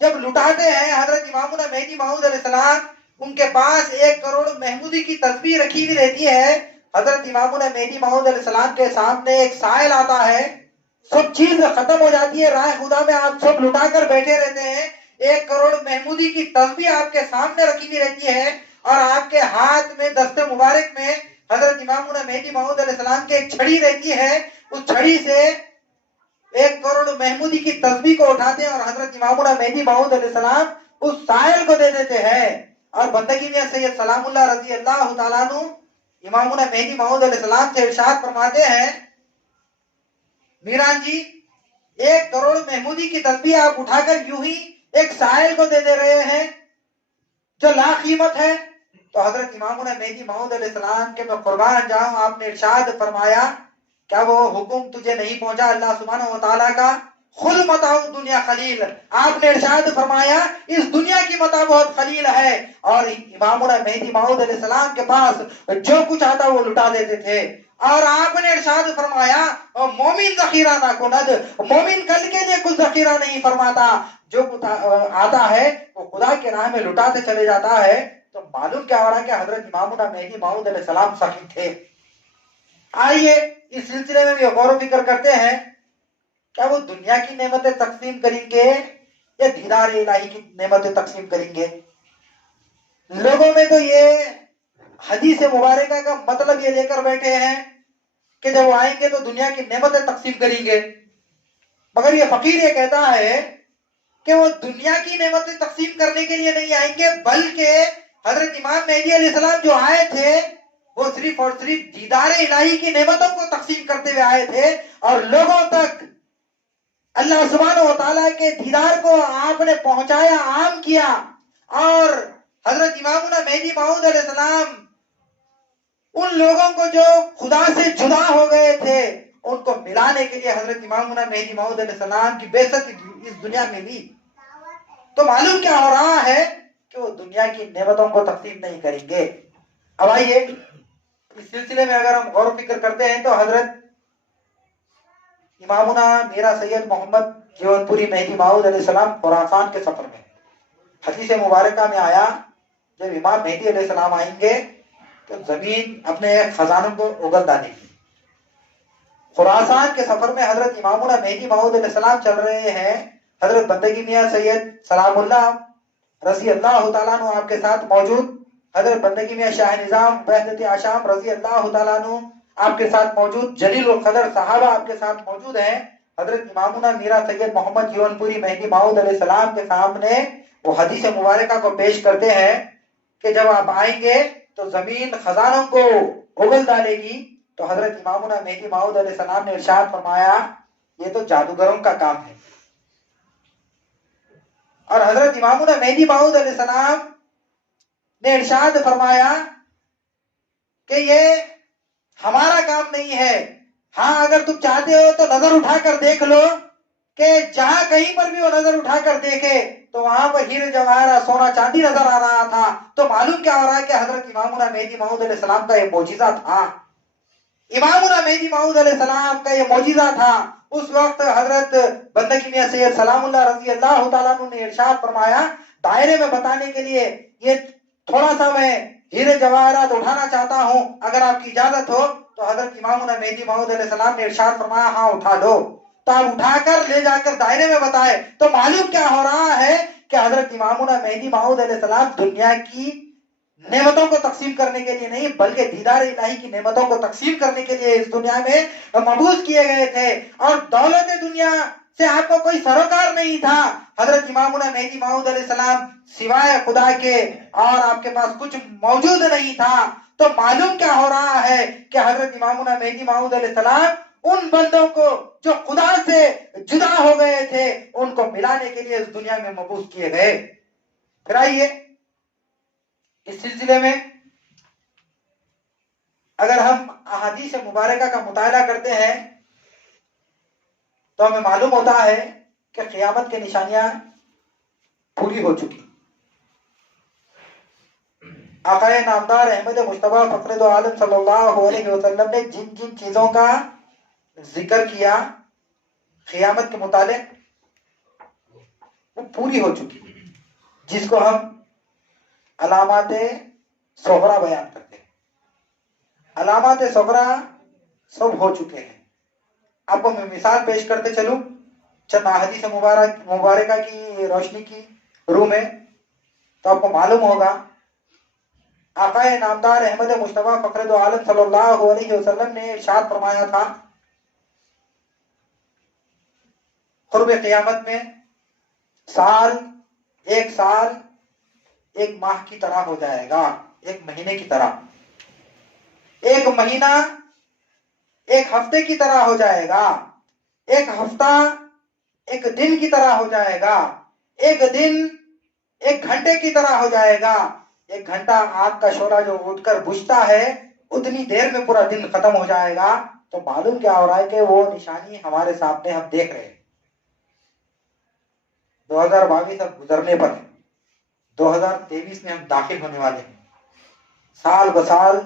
جب لٹاتے ہیں حضرت امامنا مہدی موعود علیہ السلام، ان کے پاس 1 کروڑ محمودی کی تسبیح رکھی ہوئی رہتی ہے۔ حضرت امامنا مہدی موعود علیہ السلام کے سامنے ایک سائل آتا ہے، سب چیز ختم ہو جاتی ہے، راہ خدا میں آپ سب لٹا کر بیٹھے رہتے ہیں، 1 کروڑ محمودی کی تسبیح آپ کے سامنے رکھی ہوئی رہتی ہے، اور آپ کے ہاتھ میں دست مبارک میں حضرت امامنا مہدی موعود علیہ السلام کی ایک چھڑی رہتی ہے۔ اس چھڑی سے 1 کروڑ محمودی کی تسبیح کو اٹھاتے ہیں اور حضرت امامنا مہدی موعود علیہ السلام اس سائل کو دے دیتے ہیں۔ اور بندگی میں سید سلام اللہ رضی اللہ تعالیٰ عنہ امامنا مہدی موعود علیہ السلام سے ارشاد فرماتے ہیں، میران جی 1 کروڑ محمودی کی تسبیح آپ اٹھا کر یوں ہی ایک سائل کو دے دے رہے ہیں جو لا قیمت ہے۔ تو حضرت امامنا مہدی موعود علیہ السلام کے میں قربان جاؤں، آپ نے ارشاد فرمایا، کیا وہ حکم تجھے نہیں پہنچا اللہ سبحانہ و تعالیٰ کا؟ خل متاع دنیا خلیل، آپ نے ارشاد فرمایا اس دنیا کی متاع بہت خلیل ہے۔ اور امامنا مہدی موعود علیہ السلام کے پاس جو کچھ آتا وہ لٹا دیتے تھے۔ اور آپ نے ارشاد فرمایا، مومن ذخیرہ نہ کند، مومن کل کے لیے کچھ ذخیرہ نہیں فرماتا، جو کچھ آتا ہے وہ خدا کے راہ میں لٹاتے چلے جاتا ہے۔ تو معلوم کیا ہو رہا ہے کہ حضرت امامنا مہدی موعود علیہ السلام سخی تھے۔ آئیے اس سلسلے میں بھی غور و فکر کرتے ہیں، کیا وہ دنیا کی نعمتیں تقسیم کریں گے یا دیدار الہی کی نعمتیں تقسیم کریں گے؟ لوگوں میں تو یہ حدیث مبارکہ کا مطلب یہ لے کر بیٹھے ہیں کہ جب وہ آئیں گے تو دنیا کی نعمتیں تقسیم کریں گے، مگر یہ فقیر یہ کہتا ہے کہ وہ دنیا کی نعمتیں تقسیم کرنے کے لیے نہیں آئیں گے، بلکہ حضرت امام مہدی علیہ السلام جو آئے تھے وہ صرف اور صرف دیدار الہی کی نعمتوں کو تقسیم کرتے ہوئے آئے تھے، اور لوگوں تک اللہ سبحانہ و تعالیٰ کے دیدار کو آپ نے پہنچایا، عام کیا۔ اور حضرت امامنا مہدی موعود علیہ السلام ان لوگوں کو جو خدا سے جدا ہو گئے تھے ان کو ملانے کے لیے حضرت امامنا مہدی موعود علیہ السلام کی بعثت اس دنیا میں لی۔ تو معلوم کیا ہو رہا ہے کہ وہ دنیا کی نعمتوں کو تقسیم نہیں کریں گے۔ اب آئیے اس سلسلے میں اگر ہم غور و فکر کرتے ہیں تو حضرت امامنا میرا سید محمد جیون پوری مہدی موعود علیہ السلام خراسان کے سفر میں، حدیث مبارکہ میں آیا جب امام مہدی علیہ السلام آئیں گے تو زمین اپنے خزانوں کو اگل ڈالے گی۔ خراسان کے سفر میں حضرت امامنا مہدی موعود علیہ السلام چل رہے ہیں، حضرت بندگی میاں سید سلام اللہ رضی اللہ تعالیٰ عنہ آپ کے ساتھ موجود، حضرت بندگی میاں شاہ نظام وحدت آشام رضی اللہ تعالیٰ عنہ آپ کے ساتھ موجود، جلیل القدر صحابہ آپ کے ساتھ موجود ہیں۔ حضرت امامنا میرا سید محمد جیون پوری مہدی موعود علیہ السلام کے سامنے وہ حدیث مبارکہ کو پیش کرتے ہیں کہ جب آپ آئیں گے تو زمین خزانوں کو اگل ڈالے گی۔ تو حضرت امامنا مہدی موعود علیہ السلام نے ارشاد فرمایا یہ تو جادوگروں کا کام ہے۔ اور حضرت امامنا مہدی موعود علیہ السلام نے ارشاد فرمایا کہ یہ ہمارا کام نہیں ہے، ہاں اگر تم چاہتے ہو تو نظر اٹھا کر دیکھ لو کہ جہاں کہیں پر بھی وہ نظر اٹھا کر دیکھے تو وہاں پر ہیرے جواہرات سونا چاندی نظر آ رہا تھا۔ تو معلوم کیا ہو رہا ہے کہ حضرت امامنا مہدی موعود علیہ السلام کا یہ معجزہ تھا، امامنا مہدی موعود علیہ السلام کا یہ معجزہ تھا۔ اس وقت حضرت بندگی میاں سید سلام اللہ رضی اللہ تعالیٰ عنہ نے ارشاد فرمایا، دائرے میں بتانے کے لیے یہ تھوڑا سا میں ہیرے جواہرات اٹھانا چاہتا ہوں، اگر آپ کی اجازت ہو۔ تو حضرت امامنا مہدی موعود علیہ السلام نے ارشاد فرمایا ہاں اٹھا لو۔ تو آپ اٹھا کر لے جا کر دائرے میں بتائے۔ تو معلوم کیا ہو رہا ہے کہ حضرت امامنا مہدی موعود علیہ السلام دنیا کی نعمتوں کو تقسیم کرنے کے لیے نہیں بلکہ دیدار الہی کی نعمتوں کو تقسیم کرنے کے لیے اس دنیا میں مبعوث کیے گئے تھے۔ اور دولت دنیا سے آپ کو کوئی سروکار نہیں تھا. حضرت امامنا مہدی موعود علیہ السلام سوائے خدا کے اور آپ کے پاس کچھ موجود نہیں تھا. تو معلوم کیا ہو رہا ہے کہ حضرت امامنا مہدی موعود علیہ السلام ان بندوں کو جو خدا سے جدا ہو گئے تھے ان کو ملانے کے لیے اس دنیا میں مبعوث کیے گئے. پھر آئیے اس سلسلے میں اگر ہم احادیث مبارکہ کا مطالعہ کرتے ہیں تو ہمیں معلوم ہوتا ہے کہ قیامت کی نشانیاں پوری ہو چکی. آقا نامدار احمد مجتبیٰ فخر دو عالم صلی اللہ علیہ وسلم نے جن جن چیزوں کا ذکر کیا قیامت کے متعلق وہ پوری ہو چکی، جس کو ہم علامات صغریٰ بیان کرتے ہیں. علامات صغریٰ سب ہو چکے ہیں. آپ کو میں مثال پیش کرتے چلوں چند احادیث مبارکہ کی روشنی کی روح میں، تو آپ کو معلوم ہوگا آقا نامدار احمد مجتبیٰ فخر دو عالم صلی اللہ علیہ وسلم نے ارشاد فرمایا تھا قرب قیامت میں سال ایک ماہ کی طرح ہو جائے گا، ایک مہینے کی طرح. ایک مہینہ ایک ہفتے کی طرح ہو جائے گا، ایک ہفتہ ایک دن کی طرح ہو جائے گا، ایک دن ایک گھنٹے کی طرح ہو جائے گا. ایک گھنٹہ آگ کا شعلہ جو اٹھ کر بجھتا ہے اتنی دیر میں پورا دن ختم ہو جائے گا. تو معلوم کیا ہو رہا ہے کہ وہ نشانی ہمارے سامنے ہم دیکھ رہے ہیں. 2022 اب گزرنے پر ہے، 2023 میں ہم داخل ہونے والے ہیں. سال بسال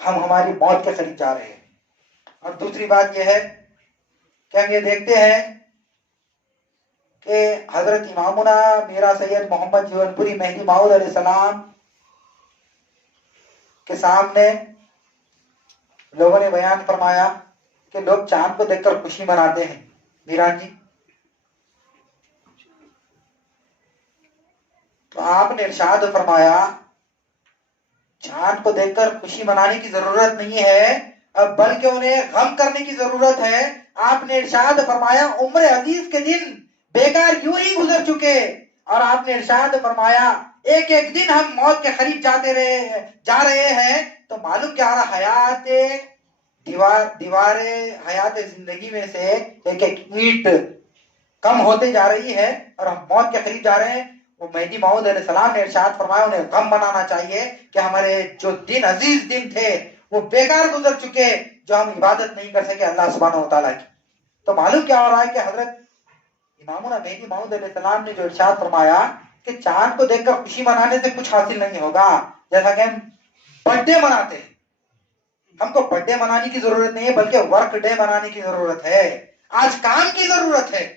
ہم ہماری موت کے قریب جا رہے ہیں. اور دوسری بات یہ ہے کہ ہم یہ دیکھتے ہیں کہ حضرت امامنا میرا سید محمد جیون پوری مہدی موعود علیہ السلام کے سامنے لوگوں نے بیان فرمایا کہ لوگ چاند کو دیکھ کر خوشی مناتے ہیں. میران جی، تو آپ نے ارشاد فرمایا چاند کو دیکھ کر خوشی منانے کی ضرورت نہیں ہے بلکہ انہیں غم کرنے کی ضرورت ہے. آپ نے ارشاد فرمایا عمر عزیز کے دن بیکار یوں ہی گزر چکے. اور آپ نے ارشاد فرمایا ایک ایک دن ہم موت کے قریب جا رہے ہیں. تو معلوم کیا رہا حیات دیوار حیات زندگی میں سے ایک ایک اینٹ کم ہوتے جا رہی ہے اور ہم موت کے قریب جا رہے ہیں. وہ مہدی موعود علیہ السلام نے ارشاد فرمایا انہیں غم منانا چاہیے کہ ہمارے جو دن عزیز دن تھے وہ بیکار گزر چکے، جو ہم عبادت نہیں کر سکے اللہ سبحانہ و تعالیٰ کی. تو معلوم کیا ہو رہا ہے کہ حضرت امامنا مہدی موعود علیہ السلام نے جو ارشاد فرمایا کہ چاند کو دیکھ کر خوشی منانے سے کچھ حاصل نہیں ہوگا. جیسا کہ ہم برتھ ڈے مناتے ہیں، ہم کو برتھ ڈے منانے کی ضرورت نہیں ہے بلکہ ورک ڈے منانے کی ضرورت ہے. آج کام کی ضرورت ہے.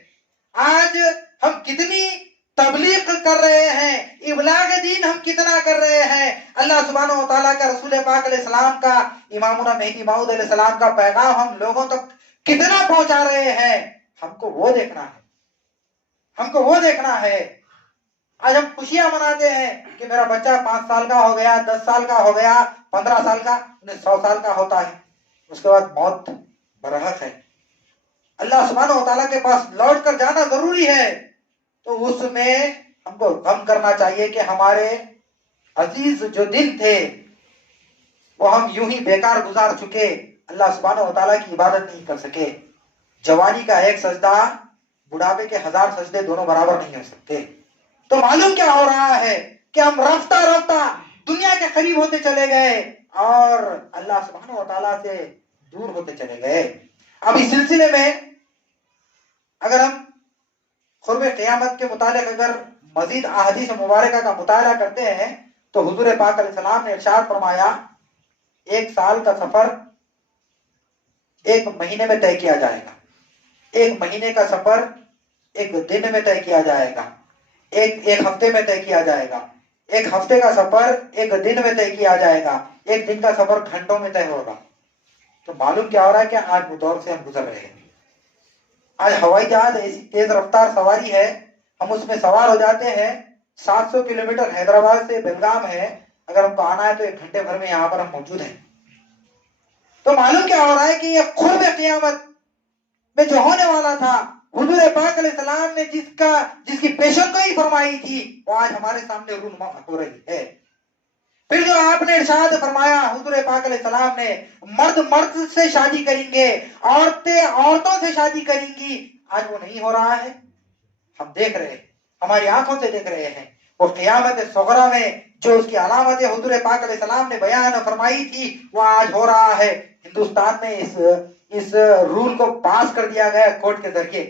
آج ہم کتنی تبلیغ کر رہے ہیں، ابلاغ دین ہم کتنا کر رہے ہیں. اللہ سبحانہ و تعالیٰ کا رسول پاک علیہ السلام کا امامنا مہدی موعود علیہ السلام کا پیغام ہم لوگوں تک کتنا پہنچا رہے ہیں. ہم کو وہ دیکھنا ہے، ہم کو وہ دیکھنا ہے. آج ہم خوشیاں مناتے ہیں کہ میرا بچہ 5 سال کا ہو گیا، 10 سال کا ہو گیا، 15 سال کا، 100 سال کا ہوتا ہے. اس کے بعد موت برحق ہے. اللہ سبحانہ و تعالیٰ کے پاس لوٹ کر جانا ضروری ہے. تو اس میں ہم کو غم کرنا چاہیے کہ ہمارے عزیز جو دن تھے وہ ہم یوں ہی بیکار گزار چکے، اللہ سبحانہ و تعالیٰ کی عبادت نہیں کر سکے. جوانی کا ایک سجدہ بڑھاپے کے 1000 سجدے دونوں برابر نہیں ہو سکتے. تو معلوم کیا ہو رہا ہے کہ ہم رفتہ رفتہ دنیا کے قریب ہوتے چلے گئے اور اللہ سبحانہ و تعالیٰ سے دور ہوتے چلے گئے. اب اس سلسلے میں اگر ہم قرب قیامت کے متعلق اگر مزید احادیث مبارکہ کا مطالعہ کرتے ہیں تو حضور پاک علیہ السلام نے ارشاد فرمایا ایک سال کا سفر ایک مہینے میں طے کیا جائے گا، ایک مہینے کا سفر ایک دن میں طے کیا جائے گا، ایک ہفتے میں طے کیا جائے گا، ایک ہفتے کا سفر ایک دن میں طے کیا جائے گا، ایک دن کا سفر گھنٹوں میں طے ہوگا. تو معلوم کیا ہو رہا ہے کہ آج وہ دور سے ہم گزر رہے ہیں. آج ہوائی جہاز ایسی تیز رفتار سواری ہے، ہم اس میں سوار ہو جاتے ہیں. 700 کلومیٹر حیدرآباد سے بیلگام ہے، اگر ہم کو آنا ہے تو 1 گھنٹے بھر میں یہاں پر ہم موجود ہیں. تو معلوم کیا ہو رہا ہے کہ یہ قرب قیامت میں جو ہونے والا تھا، حضور پاک علیہ السلام نے جس کی پیشن گوئی فرمائی تھی، وہ آج ہمارے سامنے رونما ہو رہی ہے۔ پھر جو آپ نے ارشاد فرمایا حضور پاک علیہ السلام نے، مرد مرد سے شادی کریں گے، عورتیں عورتوں سے شادی کریں گی، آج وہ نہیں ہو رہا ہے۔ ہم دیکھ رہے ہیں، ہماری آنکھوں سے دیکھ رہے ہیں، وہ قیامت صغریٰ میں جو اس کی علامت حضور پاک علیہ السلام نے بیان فرمائی تھی، وہ آج ہو رہا ہے۔ ہندوستان میں اس رول کو پاس کر دیا گیا کورٹ کے ذریعے،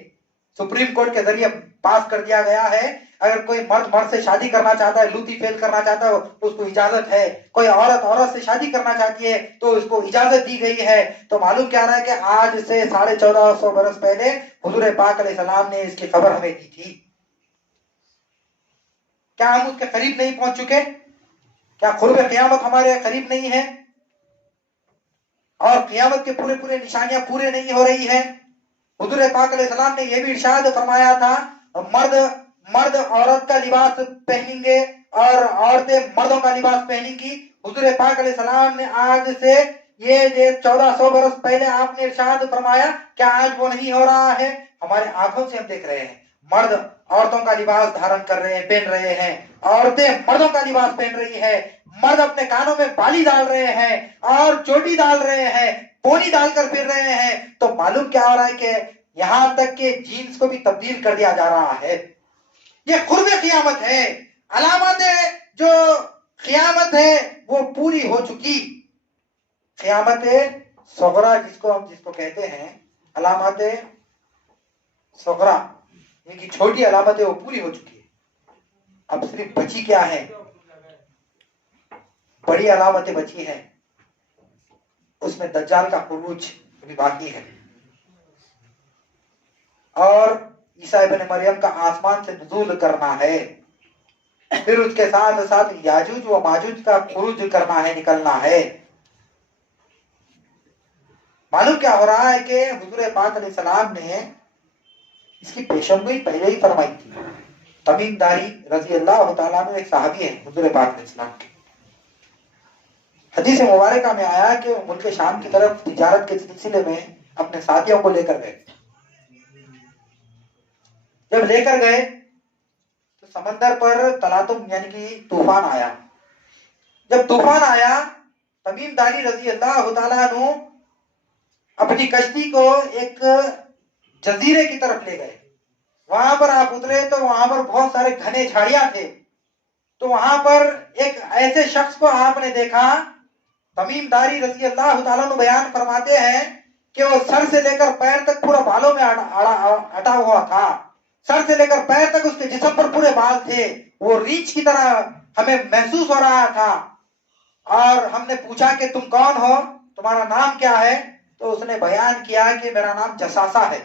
سپریم کورٹ کے ذریعے پاس کر دیا گیا ہے، اگر کوئی مرد مرد سے شادی کرنا چاہتا ہے، لوتی فیل کرنا چاہتا ہے، اس کو اجازت ہے، کوئی عورت عورت سے شادی کرنا چاہتی ہے تو اس کو اجازت دی گئی ہے۔ تو معلوم کیا رہا ہے کہ آج سے 1450 برس پہلے حضور پاک علیہ السلام نے اس کی خبر ہمیں دی تھی۔ کیا ہم اس کے قریب نہیں پہنچ چکے؟ کیا قرب قیامت ہمارے قریب نہیں ہے؟ اور قیامت کے پورے نشانیاں پورے نہیں ہو رہی ہے؟ حضور پاک علیہ السلام نے یہ بھی ارشاد فرمایا تھا، مرد عورت کا لباس پہنیں گے اور عورتیں مردوں کا لباس پہنیں گی۔ حضور پاک علیہ السلام نے آج سے یہ 1400 برس پہلے آپ نے ارشاد فرمایا، کیا آج وہ نہیں ہو رہا ہے؟ ہمارے آنکھوں سے ہم دیکھ رہے ہیں، مرد عورتوں کا لباس دھارن کر رہے ہیں، پہن رہے ہیں، عورتیں مردوں کا لباس پہن رہی ہے، مرد اپنے کانوں میں بالی ڈال رہے ہیں اور چوٹی ڈال رہے ہیں، پونی ڈال کر پھر رہے ہیں۔ تو معلوم کیا ہو رہا ہے کہ یہاں تک کہ جینس کو بھی تبدیل کر دیا جا رہا ہے۔ یہ قرب قیامت ہے، علامات جو قیامت ہے وہ پوری ہو چکی۔ قیامت صغریٰ جس کو کہتے ہیں، علامات صغریٰ ان کی چھوٹی علامتیں وہ پوری ہو چکی ہے۔ اب صرف بچی کیا ہے؟ بڑی علامتیں بچی ہیں، اس میں دجال کا خروج بھی باقی ہے، اور عیسیٰ ابن مریم کا آسمان سے نزول کرنا ہے، پھر اس کے ساتھ ساتھ یاجوج و ماجوج کا خروج کرنا ہے، نکلنا ہے۔ معلوم کیا ہو رہا ہے کہ حضور پاک علیہ السلام نے اس کی پیشن گوئی پہلے ہی فرمائی تھی۔ تمیم داری رضی اللہ تعالیٰ عنہ ایک صحابی ہے حضور پاک علیہ السلام کے، حدیث مبارکہ میں آیا کہ ملک شام کی طرف تجارت کے سلسلے میں اپنے ساتھیوں کو لے کر گئے۔ جب لے کر گئے تو سمندر پر تلاطم یعنی کہ طوفان آیا۔ جب طوفان آیا، تمیم داری رضی اللہ تعالیٰ عنہ اپنی کشتی کو ایک جزیرے کی طرف لے گئے۔ وہاں پر آپ اترے تو وہاں پر بہت سارے گھنے جھاڑیاں تھے، تو وہاں پر ایک ایسے شخص کو آپ نے دیکھا، تمیم داری رضی اللہ تعالیٰ عنہ بیان فرماتے ہیں کہ وہ سر سے لے کر پیر تک پورا بالوں میں اٹا ہوا تھا، سر سے لے کر پیر تک اس کے جسم پر پورے بال تھے، وہ ریچھ کی طرح ہمیں محسوس ہو رہا تھا۔ اور ہم نے پوچھا کہ تم کون ہو، تمہارا نام کیا ہے؟ تو اس نے بیان کیا کہ میرا نام جساسہ ہے،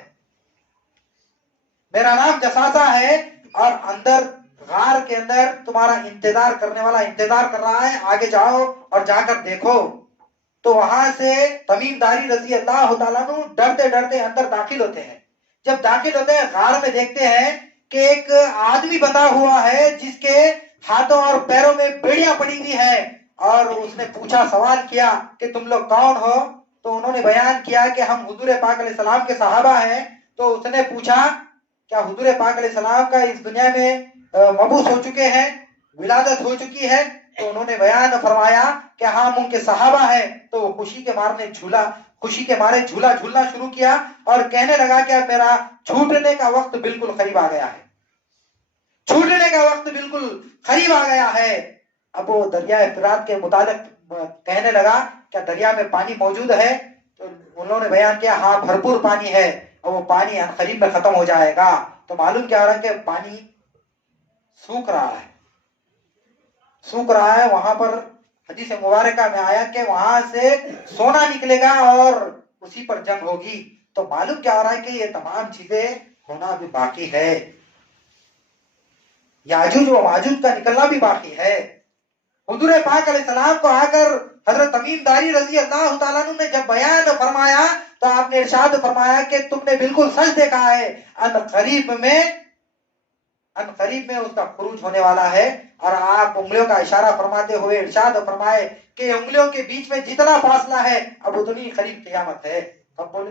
میرا نام جساسہ ہے، اور اندر غار کے اندر تمہارا انتظار کرنے والا انتظار کر رہا ہے، آگے جاؤ اور جا کر دیکھو۔ تو وہاں سے تمیم داری رضی اللہ تعالیٰ عنہ ڈرتے ڈرتے اندر داخل ہوتے ہیں۔ جب داخل ہوتے ہیں، غار میں دیکھتے ہیں کہ ایک آدمی بندھا ہوا ہے جس کے ہاتھوں اور پیروں میں بیڑیاں پڑی ہوئی ہیں، اور اس نے پوچھا، سوال کیا کہ تم لوگ کون ہو؟ تو انہوں نے بیان کیا کہ ہم حضور پاک علیہ السلام کے صحابہ ہیں۔ تو اس نے پوچھا، کیا حضور پاک علیہ السلام کا اس دنیا میں مبعوث ہو چکے ہیں، ولادت ہو چکی ہے؟ تو انہوں نے بیان فرمایا کہ ہاں ہم ان کے صحابہ ہیں۔ تو وہ خوشی کے مارے جھولا جھولنا شروع کیا اور کہنے لگا کہ اب میرا چھوٹنے کا وقت بالکل قریب آ گیا ہے، چھوٹنے کا وقت بالکل قریب آ گیا ہے۔ اب وہ دریائے فرات کے متعلق کہنے لگا، کیا دریا میں پانی موجود ہے؟ تو انہوں نے بیان کیا، ہاں بھرپور پانی ہے، اور وہ پانی قریب میں ختم ہو جائے گا۔ تو معلوم کیا ہو رہا ہے کہ پانی سوکھ رہا ہے۔ وہاں پر حدیث مبارکہ میں آیا کہ وہاں سے سونا نکلے گا اور اسی پر جنگ ہوگی۔ تو معلوم کیا ہو رہا ہے کہ یہ تمام چیزیں ہونا بھی باقی ہے، یاجوج و ماجوج کا نکلنا بھی باقی ہے۔ حضور پاک علیہ السلام کو آ کر حضرت تمیم داری رضی اللہ تعالیٰ عنہ نے جب بیان فرمایا تو آپ نے ارشاد فرمایا کہ تم نے بالکل سچ دیکھا ہے، ان قریب میں اس کا خروج ہونے والا ہے۔ اور آپ انگلیوں کا اشارہ فرماتے ہوئے ارشاد فرمائے کہ انگلیوں کے بیچ میں جتنا فاصلہ ہے اب اتنی قریب قیامت ہے۔ کب بولے؟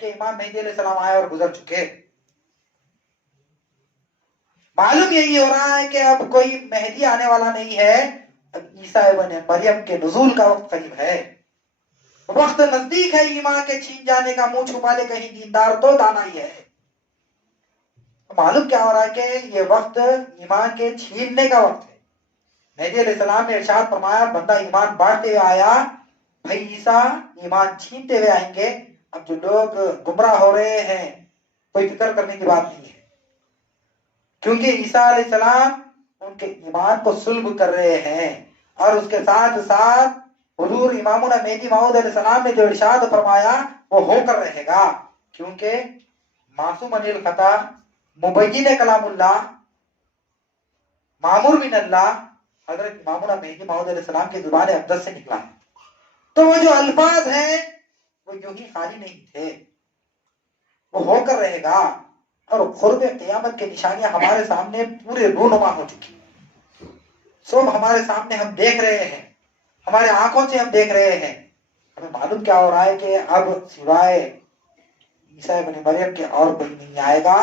کہ امام مہدی علیہ السلام آئے اور گزر چکے. معلوم یہی ہو رہا ہے کہ اب کوئی مہدی آنے والا نہیں ہے، اب عیسیٰ ابن مریم کے نزول کا وقت قریب ہے، وقت نزدیک ہے ایمان کے چھین جانے کا. منہ چھپا لے کہیں دیندار تو دانا ہی ہے. معلوم کیا ہو رہا ہے کہ یہ وقت ایمان کے چھیننے کا وقت ہے. مہدی علیہ السلام نے ارشاد فرمایا بندہ ایمان بانٹتے ہوئے آیا، بھائی عیسیٰ ایمان چھینتے ہوئے آئیں گے. اب جو لوگ گمراہ ہو رہے ہیں کوئی فکر کرنے کی بات نہیں ہے، کیونکہ عیسیٰ علیہ السلام ان کے ایمان کو سلب کر رہے ہیں. اور اس کے ساتھ ساتھ حضور امامنا مہدی موعود علیہ السلام نے جو ارشاد فرمایا وہ ہو کر رہے گا، کیونکہ معصوم عن الخطا، مبین کلام اللہ، معمور من اللہ حضرت امامنا مہدی موعود علیہ السلام کی زبان اقدس سے نکلا ہے. تو وہ جو الفاظ ہیں وہ یوں ہی خالی نہیں تھے، وہ ہو کر رہے گا. اور قرب قیامت کی نشانیاں ہمارے سامنے پورے رونما ہو چکی، سب ہمارے سامنے ہم دیکھ رہے ہیں، ہمارے آنکھوں سے ہم دیکھ رہے ہیں. ہمیں معلوم کیا ہو رہا ہے کہ اب سوائے عیسیٰ ابن مریم کے اور کوئی نہیں آئے گا،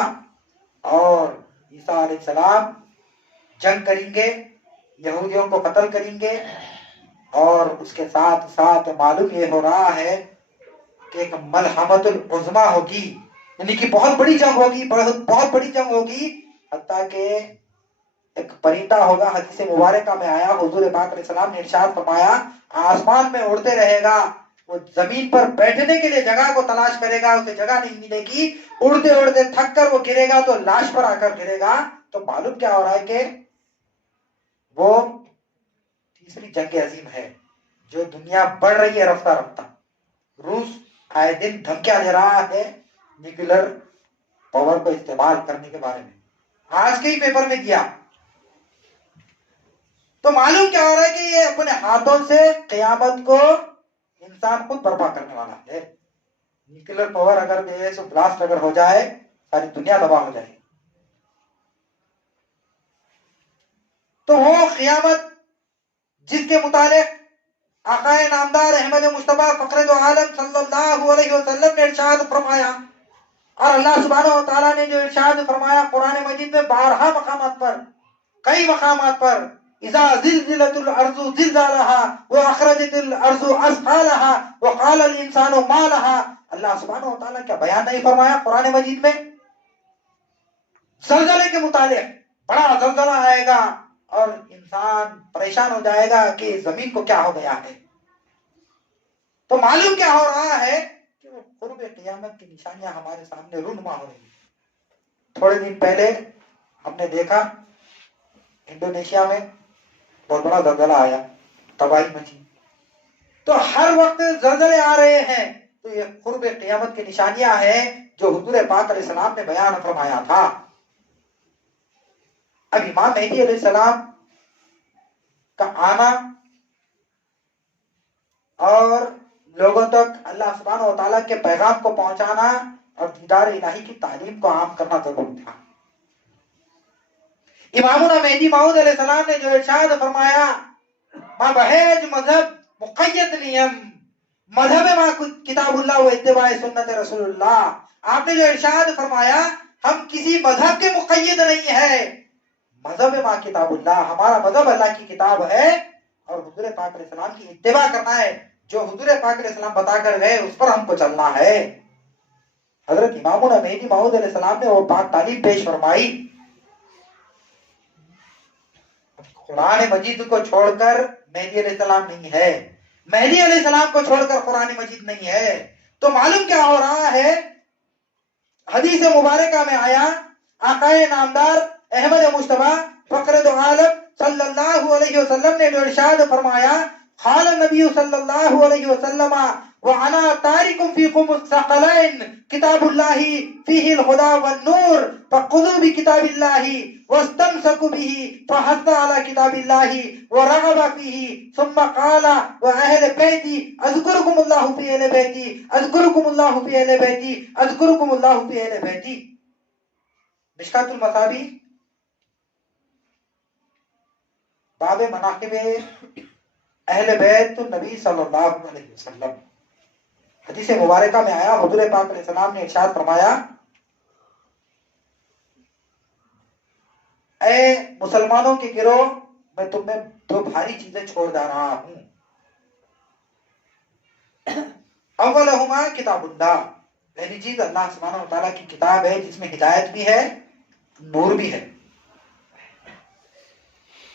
اور عیسیٰ علیہ السلام جنگ کریں گے، یہودیوں کو قتل کریں گے. اور اس کے ساتھ ساتھ معلوم یہ ہو رہا ہے کہ ایک ملحمت العظما ہوگی، یعنی کہ بہت بڑی جنگ ہوگی، بہت بڑی جنگ ہوگی. حتیٰ کہ ایک پرندہ ہوگا، حدیث مبارکہ میں آیا، حضور پاک علیہ السلام نے ارشاد فرمایا آسمان میں اڑتے رہے گا، وہ زمین پر بیٹھنے کے لیے جگہ کو تلاش کرے گا، اسے جگہ نہیں ملے گی، اڑتے اڑتے تھک کر وہ گرے گا تو لاش پر آ کر گرے گا. تو معلوم کیا ہو رہا ہے کہ وہ تیسری جنگ عظیم ہے جو دنیا بڑھ رہی ہے رفتہ رفتہ. روس آئے دن دھمکیاں دے رہا ہے نیوکلر پاور کو استعمال کرنے کے بارے میں، آج کے ہی پیپر میں دیا. تو معلوم کیا ہو رہا ہے کہ یہ اپنے ہاتھوں سے قیامت کو انسان خود برپا کرنے والا ہے. نیوکلر پاور اگر بلاسٹ اگر ہو جائے ساری دنیا تباہ ہو جائے. تو وہ قیامت جس کے متعلق آقائے نامدار احمد مصطفیٰ فخر دو عالم صلی اللہ علیہ وسلم نے ارشاد فرمایا، اور اللہ سبحانہ و تعالیٰ نے جو ارشاد فرمایا قرآن مجید میں 12 مقامات پر، کئی مقامات پر، اذا زلزلت الارض زلزالها واخرجت الارض اثقالها وقال الانسان ما لها. اللہ سبحانہ و تعالیٰ کیا بیان نہیں فرمایا قرآن مجید میں؟ زلزلے کے متعلق بڑا زلزلہ آئے گا اور انسان پریشان ہو جائے گا کہ زمین کو کیا ہو گیا ہے. تو معلوم کیا ہو رہا ہے کہ وہ قرب قیامت کی نشانیاں ہمارے سامنے رونما ہو رہی ہیں. تھوڑے دن پہلے ہم نے دیکھا انڈونیشیا میں بہت بڑا زلزلہ آیا، تباہی مچی. تو ہر وقت زلزلے آ رہے ہیں، تو یہ قرب قیامت کی نشانیاں ہیں جو حضور پاک علیہ السلام نے بیان فرمایا تھا. اب امام مہدی علیہ السلام کا آنا اور لوگوں تک اللہ سبحانہ و تعالیٰ کے پیغام کو پہنچانا اور دیدار الہی کی تعلیم کو عام کرنا ضروری تھا. امامنا مہدی موعود علیہ السلام نے جو ارشاد فرمایا ماں بہیج مذہب مقید نیم، مذہب ماں کتاب اللہ و اتباع سنت رسول اللہ. آپ نے جو ارشاد فرمایا ہم کسی مذہب کے مقید نہیں ہے، مذہب ماں کتاب اللہ، ہمارا مذہب اللہ کی کتاب ہے اور حضور پاک علیہ السلام کی اتباع کرنا ہے. جو حضور پاک علیہ السلام بتا کر گئے اس پر ہم کو چلنا ہے. حضرت امامنا مہدی موعود علیہ السلام نے وہ پاک تعلیم پیش فرمائی. قرآن مجید کو چھوڑ کر مہدی علیہ السلام نہیں ہے، مہدی علیہ السلام کو چھوڑ کر قرآن مجید نہیں ہے. تو معلوم کیا ہو رہا ہے، حدیث مبارکہ میں آیا آقائے نامدار احمد مصطفیٰ فخر دو عالم صلی اللہ علیہ وسلم نے جو ارشاد فرمایا قال النبی صلی اللہ علیہ وسلم وانا تارکم فیکم الثقلین کتاب اللہ فیہ الہدی والنور فخذوا بکتاب اللہ واستمسکوا به فحث علی کتاب اللہ ورغب فیہ ثم قال واہل بیتی اذکرکم اللہ فی اہل بیتی اذکرکم اللہ فی اہل بیتی اذکرکم اللہ فی اہل بیتی. مشکات المصابیح باب مناقب اہل بیت النبی صلی اللہ علیہ وسلم. حدیث مبارکہ میں آیا حضور پاک علیہ السلام نے ارشاد فرمایا اے مسلمانوں کے گروہ میں تمہیں دو بھاری چیزیں چھوڑ جا رہا ہوں. اولہما کتاب اللہ، پہلی چیز اللہ سبحانہ و تعالیٰ کی کتاب ہے جس میں ہدایت بھی ہے نور بھی ہے.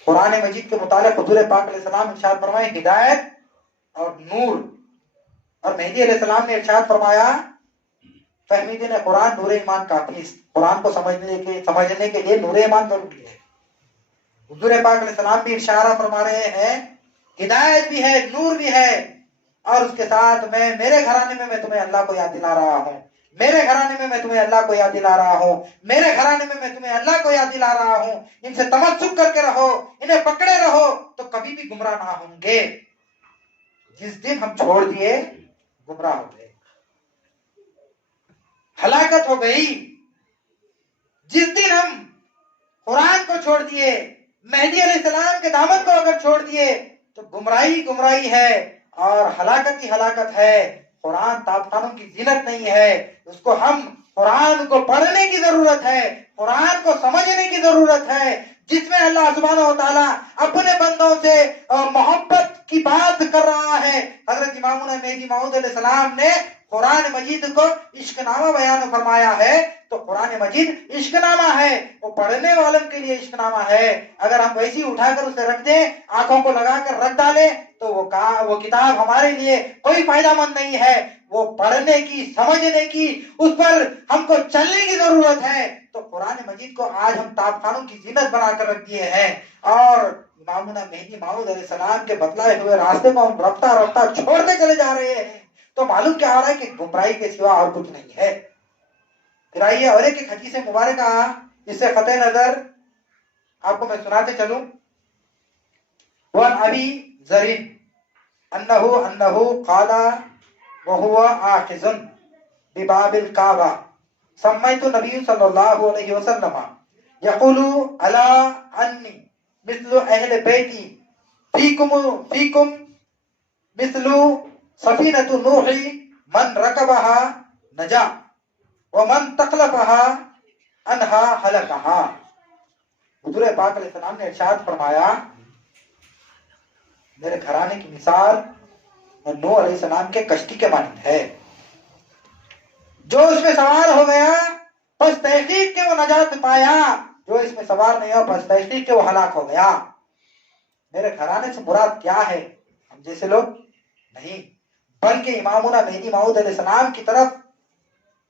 قرآن مجید کے متعلق حضور پاک علیہ السلام ارشاد فرمائے ہدایت اور نور. اور مہدی علیہ السلام نے ارشاد فرمایا فہمیدین قرآن نور ایمان کافی، قرآن کو سمجھنے کے لیے نور ایمان ضروری ہے. حضور پاک علیہ السلام بھی ارشاد فرما رہے ہیں ہدایت بھی ہے نور بھی ہے، اور اس کے ساتھ میرے گھرانے میں تمہیں اللہ کو یاد دلا رہا ہوں، میرے گھرانے میں تمہیں اللہ کو یاد دلا رہا ہوں، میرے گھرانے میں تمہیں اللہ کو یاد دلا رہا ہوں. ان سے تمسک کر کے رہو، انہیں پکڑے رہو تو کبھی بھی گمراہ نہ ہوں گے. جس دن ہم چھوڑ دیے گمراہ ہو گئے، ہلاکت ہو گئی. جس دن ہم قرآن کو چھوڑ دیے، مہدی علیہ السلام کے دامن کو اگر چھوڑ دیے تو گمراہی ہے اور ہلاکت ہی ہلاکت ہے. قرآن تاب خانوں کی زینت نہیں ہے، اس کو ہم قرآن کو پڑھنے کی ضرورت ہے، قرآن کو سمجھنے کی ضرورت ہے، جس میں اللہ سبحانہ و تعالیٰ اپنے بندوں سے محبت کی بات کر رہا ہے. حضرت امامنا مہدی موعود علیہ السلام نے قرآن مجید کو عشق نامہ بیان فرمایا ہے، تو قرآن مجید عشق نامہ ہے، وہ پڑھنے والوں کے لیے عشق نامہ ہے. اگر ہم ویسی اٹھا کر اسے رکھ دیں، آنکھوں کو لگا کر رکھ ڈالیں تو وہ کتاب ہمارے لیے کوئی فائدہ مند نہیں ہے. وہ پڑھنے کی، سمجھنے کی، اس پر ہم کو چلنے کی ضرورت ہے. تو قرآن مجید کو آج ہم تاب خانوں کی زینت بنا کر رکھ دیے ہیں، اور امامنا مہدی موعود علیہ السلام کے بتلائے ہوئے راستے کو ہم رفتہ رفتہ چھوڑتے چلے جا رہے ہیں. تو معلوم کیا ہو رہا ہے کہ گمراہی کے سوا اور کچھ نہیں ہے. پھر آئیے اور ایک حدیث مبارکہ اس سے قطع نظر آپ کو میں سناتے چلوں. وَعَنْ أَبِي ذَرٍ أَنَّهُ قَالَ وَهُوَ آخِذٌ بِبَابِ الْكَعْبَةِ سَمَّيْتُ النَّبِيُّ صلی اللہ علیہ وسلم يَقُولُ أَلَا أَنِّي مِثْلُ أَهْلِ بَيْتِي فِيكُمْ مِثْلُ سَفِينَةُ نُوحٍ مَنْ رَكَبَهَا نَجَا وَمَنْ تَخْلَفَهَا أَنْهَا هَلَكَهَا. حضور پاک علیہ السلام نے ارشاد فرمایا میرے گھرانے کی مثال نوح علیہ السلام کے کشتی کے مانند ہے. جو اس میں سوار ہو گیا پس تحقیق کے وہ نجات پایا، جو اس میں سوار نہیں ہوا پس تحقیق کے وہ ہلاک ہو گیا. میرے گھرانے سے مراد کیا ہے؟ ہم جیسے لوگ نہیں، بلکہ امامنا مہدی موعود علیہ السلام کی طرف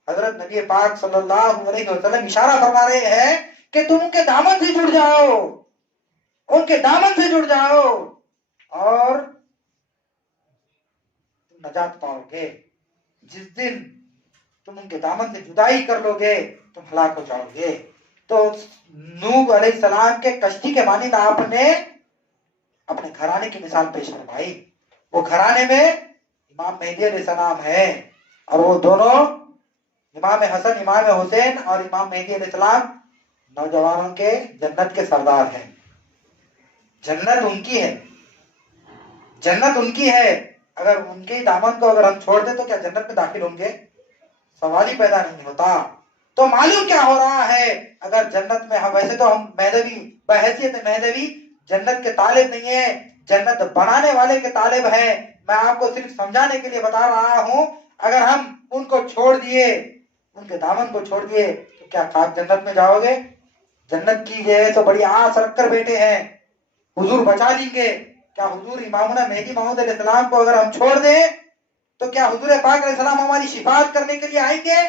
حضرت نبی پاک صلی اللہ علیہ وسلم اشارہ فرما رہے ہیں کہ تم ان کے دامن سے جڑ جاؤ، ان کے دامن سے جڑ جاؤ اور تم نجات پاؤ گے. جس دن تم ان کے دامن سے جدائی کر لو گے تم ہلاک ہو جاؤ گے. تو نوح علیہ السلام کے کشتی کے مانند آپ نے اپنے گھرانے کی مثال پیش فرمائی. وہ گھرانے میں امام مہدی علیہ السلام ہے، اور وہ دونوں امام حسن، امام حسین اور امام مہدی علیہ السلام نوجوانوں کے جنت کے سردار ہیں. جنت ان کی ہے، جنت ان کی ہے. اگر ان کے دامن کو اگر ہم چھوڑ دیں تو کیا جنت میں داخل ہوں گے؟ سوال ہی پیدا نہیں ہوتا. تو معلوم کیا ہو رہا ہے؟ اگر جنت میں ویسے تو ہم مہدوی بحیثیت مہدوی جنت کے طالب نہیں ہیں، جنت بنانے والے کے طالب ہیں. میں آپ کو صرف سمجھانے کے لیے بتا رہا ہوں. اگر ہم ان کو چھوڑ دیے، ان کے دامن کو چھوڑ دیے تو کیا آپ جنت میں جاؤ گے؟ جنت کی ہے تو بڑی آس رکھ کر بیٹھے ہیں حضور بچا لیں گے. کیا حضور امامنا مہدی موعود علیہ السلام کو اگر ہم چھوڑ دیں تو کیا حضور پاک علیہ السلام ہماری شفاعت کرنے کے لیے آئیں گے؟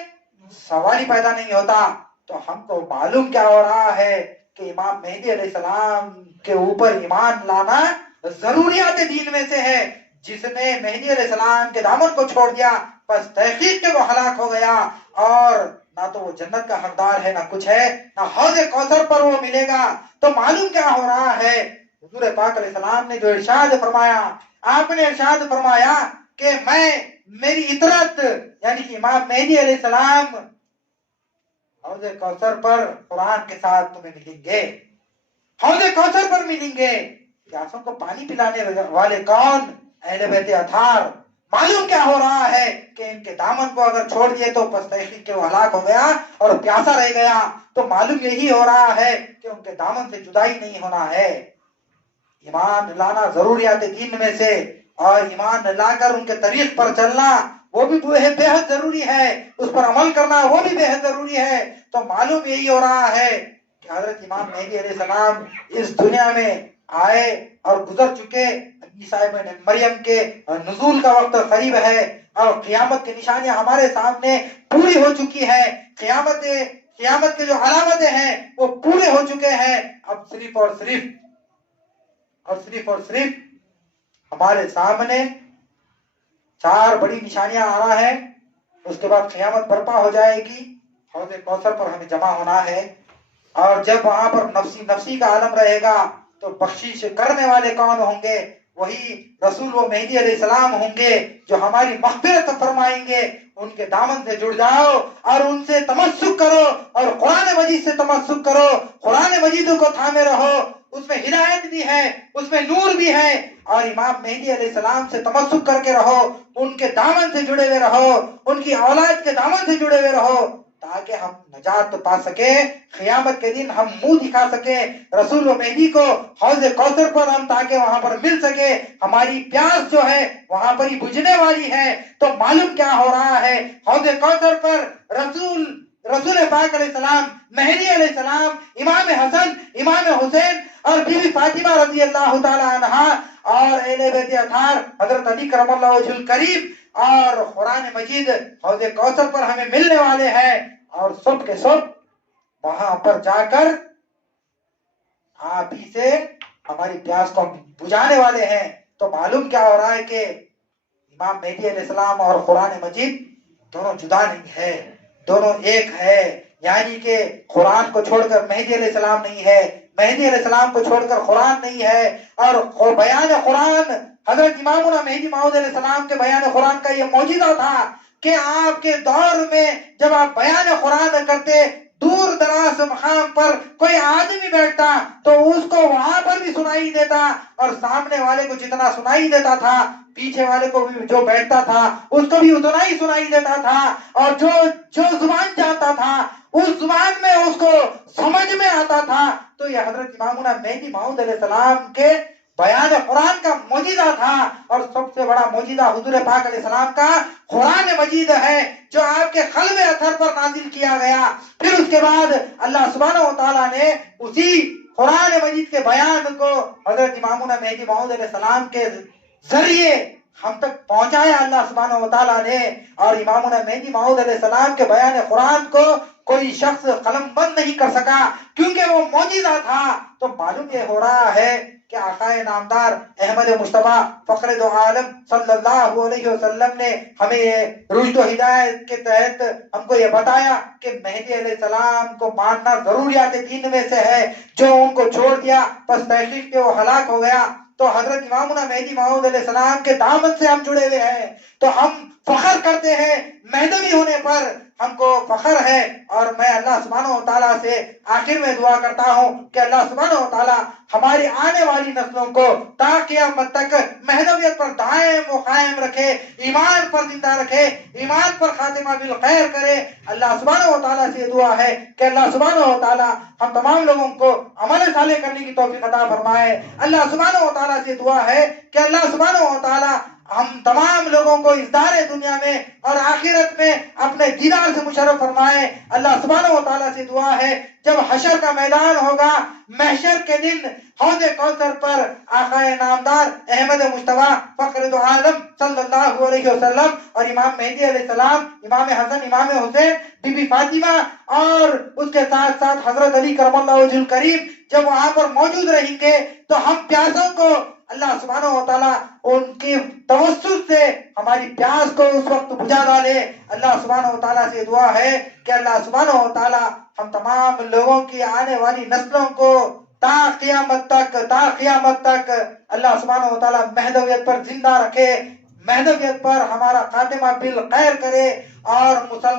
سوال ہی پیدا نہیں ہوتا. تو ہم کو معلوم کیا ہو رہا ہے کہ امام مہدی علیہ السلام کے اوپر ایمان لانا ضروریات دین میں سے ہے. جس نے مہدی علیہ السلام کے دامن کو چھوڑ دیا بس تحقیق کے وہ ہلاک ہو گیا، اور نہ تو وہ جنت کا حقدار ہے، نہ کچھ ہے، نہ حوض کوثر پر وہ ملے گا. تو معلوم کیا ہو رہا ہے؟ حضور پاک علیہ السلام نے جو ارشاد فرمایا، آپ نے ارشاد فرمایا کہ میری اطرت یعنی کہ امام مہدی علیہ السلام حوض کوثر پر قرآن کے ساتھ تمہیں ملیں گے، حوض کوثر پر ملیں گے. پیاسوں کو پانی پلانے والے کون؟ اہل بیت اطہار. معلوم کیا ہو رہا ہے کہ ان کے دامن کو اگر چھوڑ دیے تو پس تحقیق کے وہ ہلاک ہو گیا اور پیاسا رہ گیا. تو معلوم یہی ہو رہا ہے کہ ان کے دامن سے جدائی نہیں ہونا ہے. ایمان لانا ضروریات دین میں سے، اور ایمان لا کر ان کے طریق پر چلنا وہ بھی بے حد ضروری ہے، اس پر عمل کرنا وہ بھی بے حد ضروری ہے. تو معلوم یہی ہو رہا ہے کہ حضرت امام مہدی علیہ السلام اس دنیا میں آئے اور گزر چکے. عیسیٰ ابن مریم کے نزول کا وقت قریب ہے اور قیامت کی نشانیاں ہمارے سامنے پوری ہو چکی ہے. قیامت کے جو علامتیں ہیں وہ پورے ہو چکے ہیں. اب صرف اور صرف ہمارے سامنے 4 بڑی نشانیاں آ رہا ہے. اس کے بعد قیامت برپا ہو جائے گی. حوض کوثر پر ہمیں جمع ہونا ہے، اور جب وہاں پر نفسی کا عالم رہے گا تو بخشش کرنے والے کون ہوں گے؟ وہی رسول و مہدی علیہ السلام ہوں گے جو ہماری مغفرت فرمائیں گے. ان کے دامن سے جڑ جاؤ اور ان سے تمسک کرو اور قرآن مجید سے تمسک کرو. قرآن مجید کو تھامے رہو، اس میں ہدایت بھی ہے، اس میں نور بھی ہے. اور امام مہدی علیہ السلام سے تمسک کر کے رہو، ان کے دامن سے جڑے ہوئے رہو، ان کی اولاد کے دامن سے جڑے ہوئے رہو، تاکہ ہم نجات پا سکیں. قیامت کے دن ہم منہ دکھا سکیں رسول و مہدی کو حوض کوثر پر، ہم تاکہ وہاں پر مل سکے. ہماری پیاس جو ہے وہاں پر ہی بجھنے والی ہے. تو معلوم کیا ہو رہا ہے؟ حوض کوثر پر رسول پاک علیہ السلام، مہدی علیہ السلام، امام حسن، امام حسین اور بی بی فاطمہ رضی اللہ تعالی عنہا اور اہل بیت اطہار حضرت علی کرم اللہ وجہ الکریم اور قرآن مجید حوض کوثر پر ہمیں ملنے والے ہیں. اور سب کے سب وہاں پر جا کر آپ ہی سے ہماری پیاس کو بجھانے والے ہیں. تو معلوم کیا ہو رہا ہے کہ امام مہدی علیہ السلام اور قرآن مجید دونوں جدا نہیں ہے، دونوں ایک ہے. یعنی کہ قرآن کو چھوڑ کر مہدی علیہ السلام نہیں ہے، مہدی علیہ السلام کو چھوڑ کر قرآن نہیں ہے. اور بیان قرآن حضرت امامنا مہدی موعود علیہ السلام کے بیان قرآن کا یہ معجزہ تھا کہ آپ کے دور میں جب آپ بیان قرآن کرتے، دور دراز مقام پر کوئی آدمی بیٹھتا تو اس کو وہاں پر بھی سنائی دیتا، اور سامنے والے کو جتنا سنائی دیتا تھا پیچھے والے کو بھی جو بیٹھتا تھا اس کو بھی اتنا ہی سنائی دیتا تھا. اور جو زبان جانتا تھا اس زبان میں اس کو سمجھ میں آتا تھا. تو یہ حضرت امامنا مہدی موعود علیہ السلام کے بیان قرآن کا معجزہ تھا. اور سب سے بڑا معجزہ حضور پاک علیہ السلام کا قرآن مجید ہے جو آپ کے قلب اطہر پر نازل کیا گیا. پھر اس کے بعد اللہ سبحانہ و تعالیٰ نے اسی قرآن مجید کے بیان کو حضرت امامنا مہدی موعود علیہ السلام کے ذریعے ہم تک پہنچایا اللہ سبحانہ و تعالیٰ نے. اور امامنا مہدی موعود علیہ السلام کے بیان قرآن کو کوئی شخص قلم بند نہیں کر سکا کیونکہ وہ معجزہ تھا. تو معلوم یہ ہو رہا ہے کہ آقائے نامدار احمد مصطفیٰ فخر دو عالم صلی اللہ علیہ وسلم نے ہمیں یہ رشد و ہدایت کے تحت ہم کو یہ بتایا کہ مہدی علیہ السلام کو ماننا ضروریات دین میں سے ہے. جو ان کو چھوڑ دیا پس تحقیق کے وہ ہلاک ہو گیا. تو حضرت امامنا مہدی موعود علیہ السلام کے دامن سے ہم جڑے ہوئے ہیں. تو ہم فخر کرتے ہیں مہدوی ہونے پر، ہم کو فخر ہے. اور میں اللہ سبحانہ و تعالیٰ سے آخر میں دعا کرتا ہوں کہ اللہ سبحانہ و تعالیٰ ہماری آنے والی نسلوں کو تا قیامت تک مہدویت پر دائم و قائم رکھے، ایمان پر زندہ رکھے، ایمان پر خاتمہ بالخیر کرے. اللہ سبحانہ و تعالیٰ سے دعا ہے کہ اللہ سبحانہ و تعالیٰ ہم تمام لوگوں کو عمل صالح کرنے کی توفیق عطا فرمائے. اللہ سبحانہ و تعالیٰ سے دعا ہے کہ اللہ سبحانہ و تعالیٰ ہم تمام لوگوں کو اس دار دنیا میں اور آخرت میں اپنے دیدار سے مشرف فرمائے. اللہ سبحانہ و تعالیٰ سے دعا ہے جب حشر کا میدان ہوگا، محشر کے دن حوض کوثر پر آقائے نامدار احمد مصطفیٰ فخر دو عالم صلی اللہ علیہ وسلم اور امام مہدی علیہ السلام، امام حسن، امام حسین، بی بی فاطمہ اور اس کے ساتھ ساتھ حضرت علی کرم اللہ وجہ الکریم جب وہاں پر موجود رہیں گے تو ہم پیاسوں کو اللہ سبحانہ و تعالیٰ ان کی توسط سے ہماری پیاس کو اس وقت بجھا ڈالے. اللہ سبحانہ و تعالیٰ سے دعا ہے کہ اللہ سبحانہ و تعالیٰ ہم تمام لوگوں کی آنے والی نسلوں کو تا قیامت تک اللہ سبحانہ و تعالیٰ مہدویت پر زندہ رکھے، مہدویت پر ہمارا خاتمہ بالخیر کرے اور مسلمان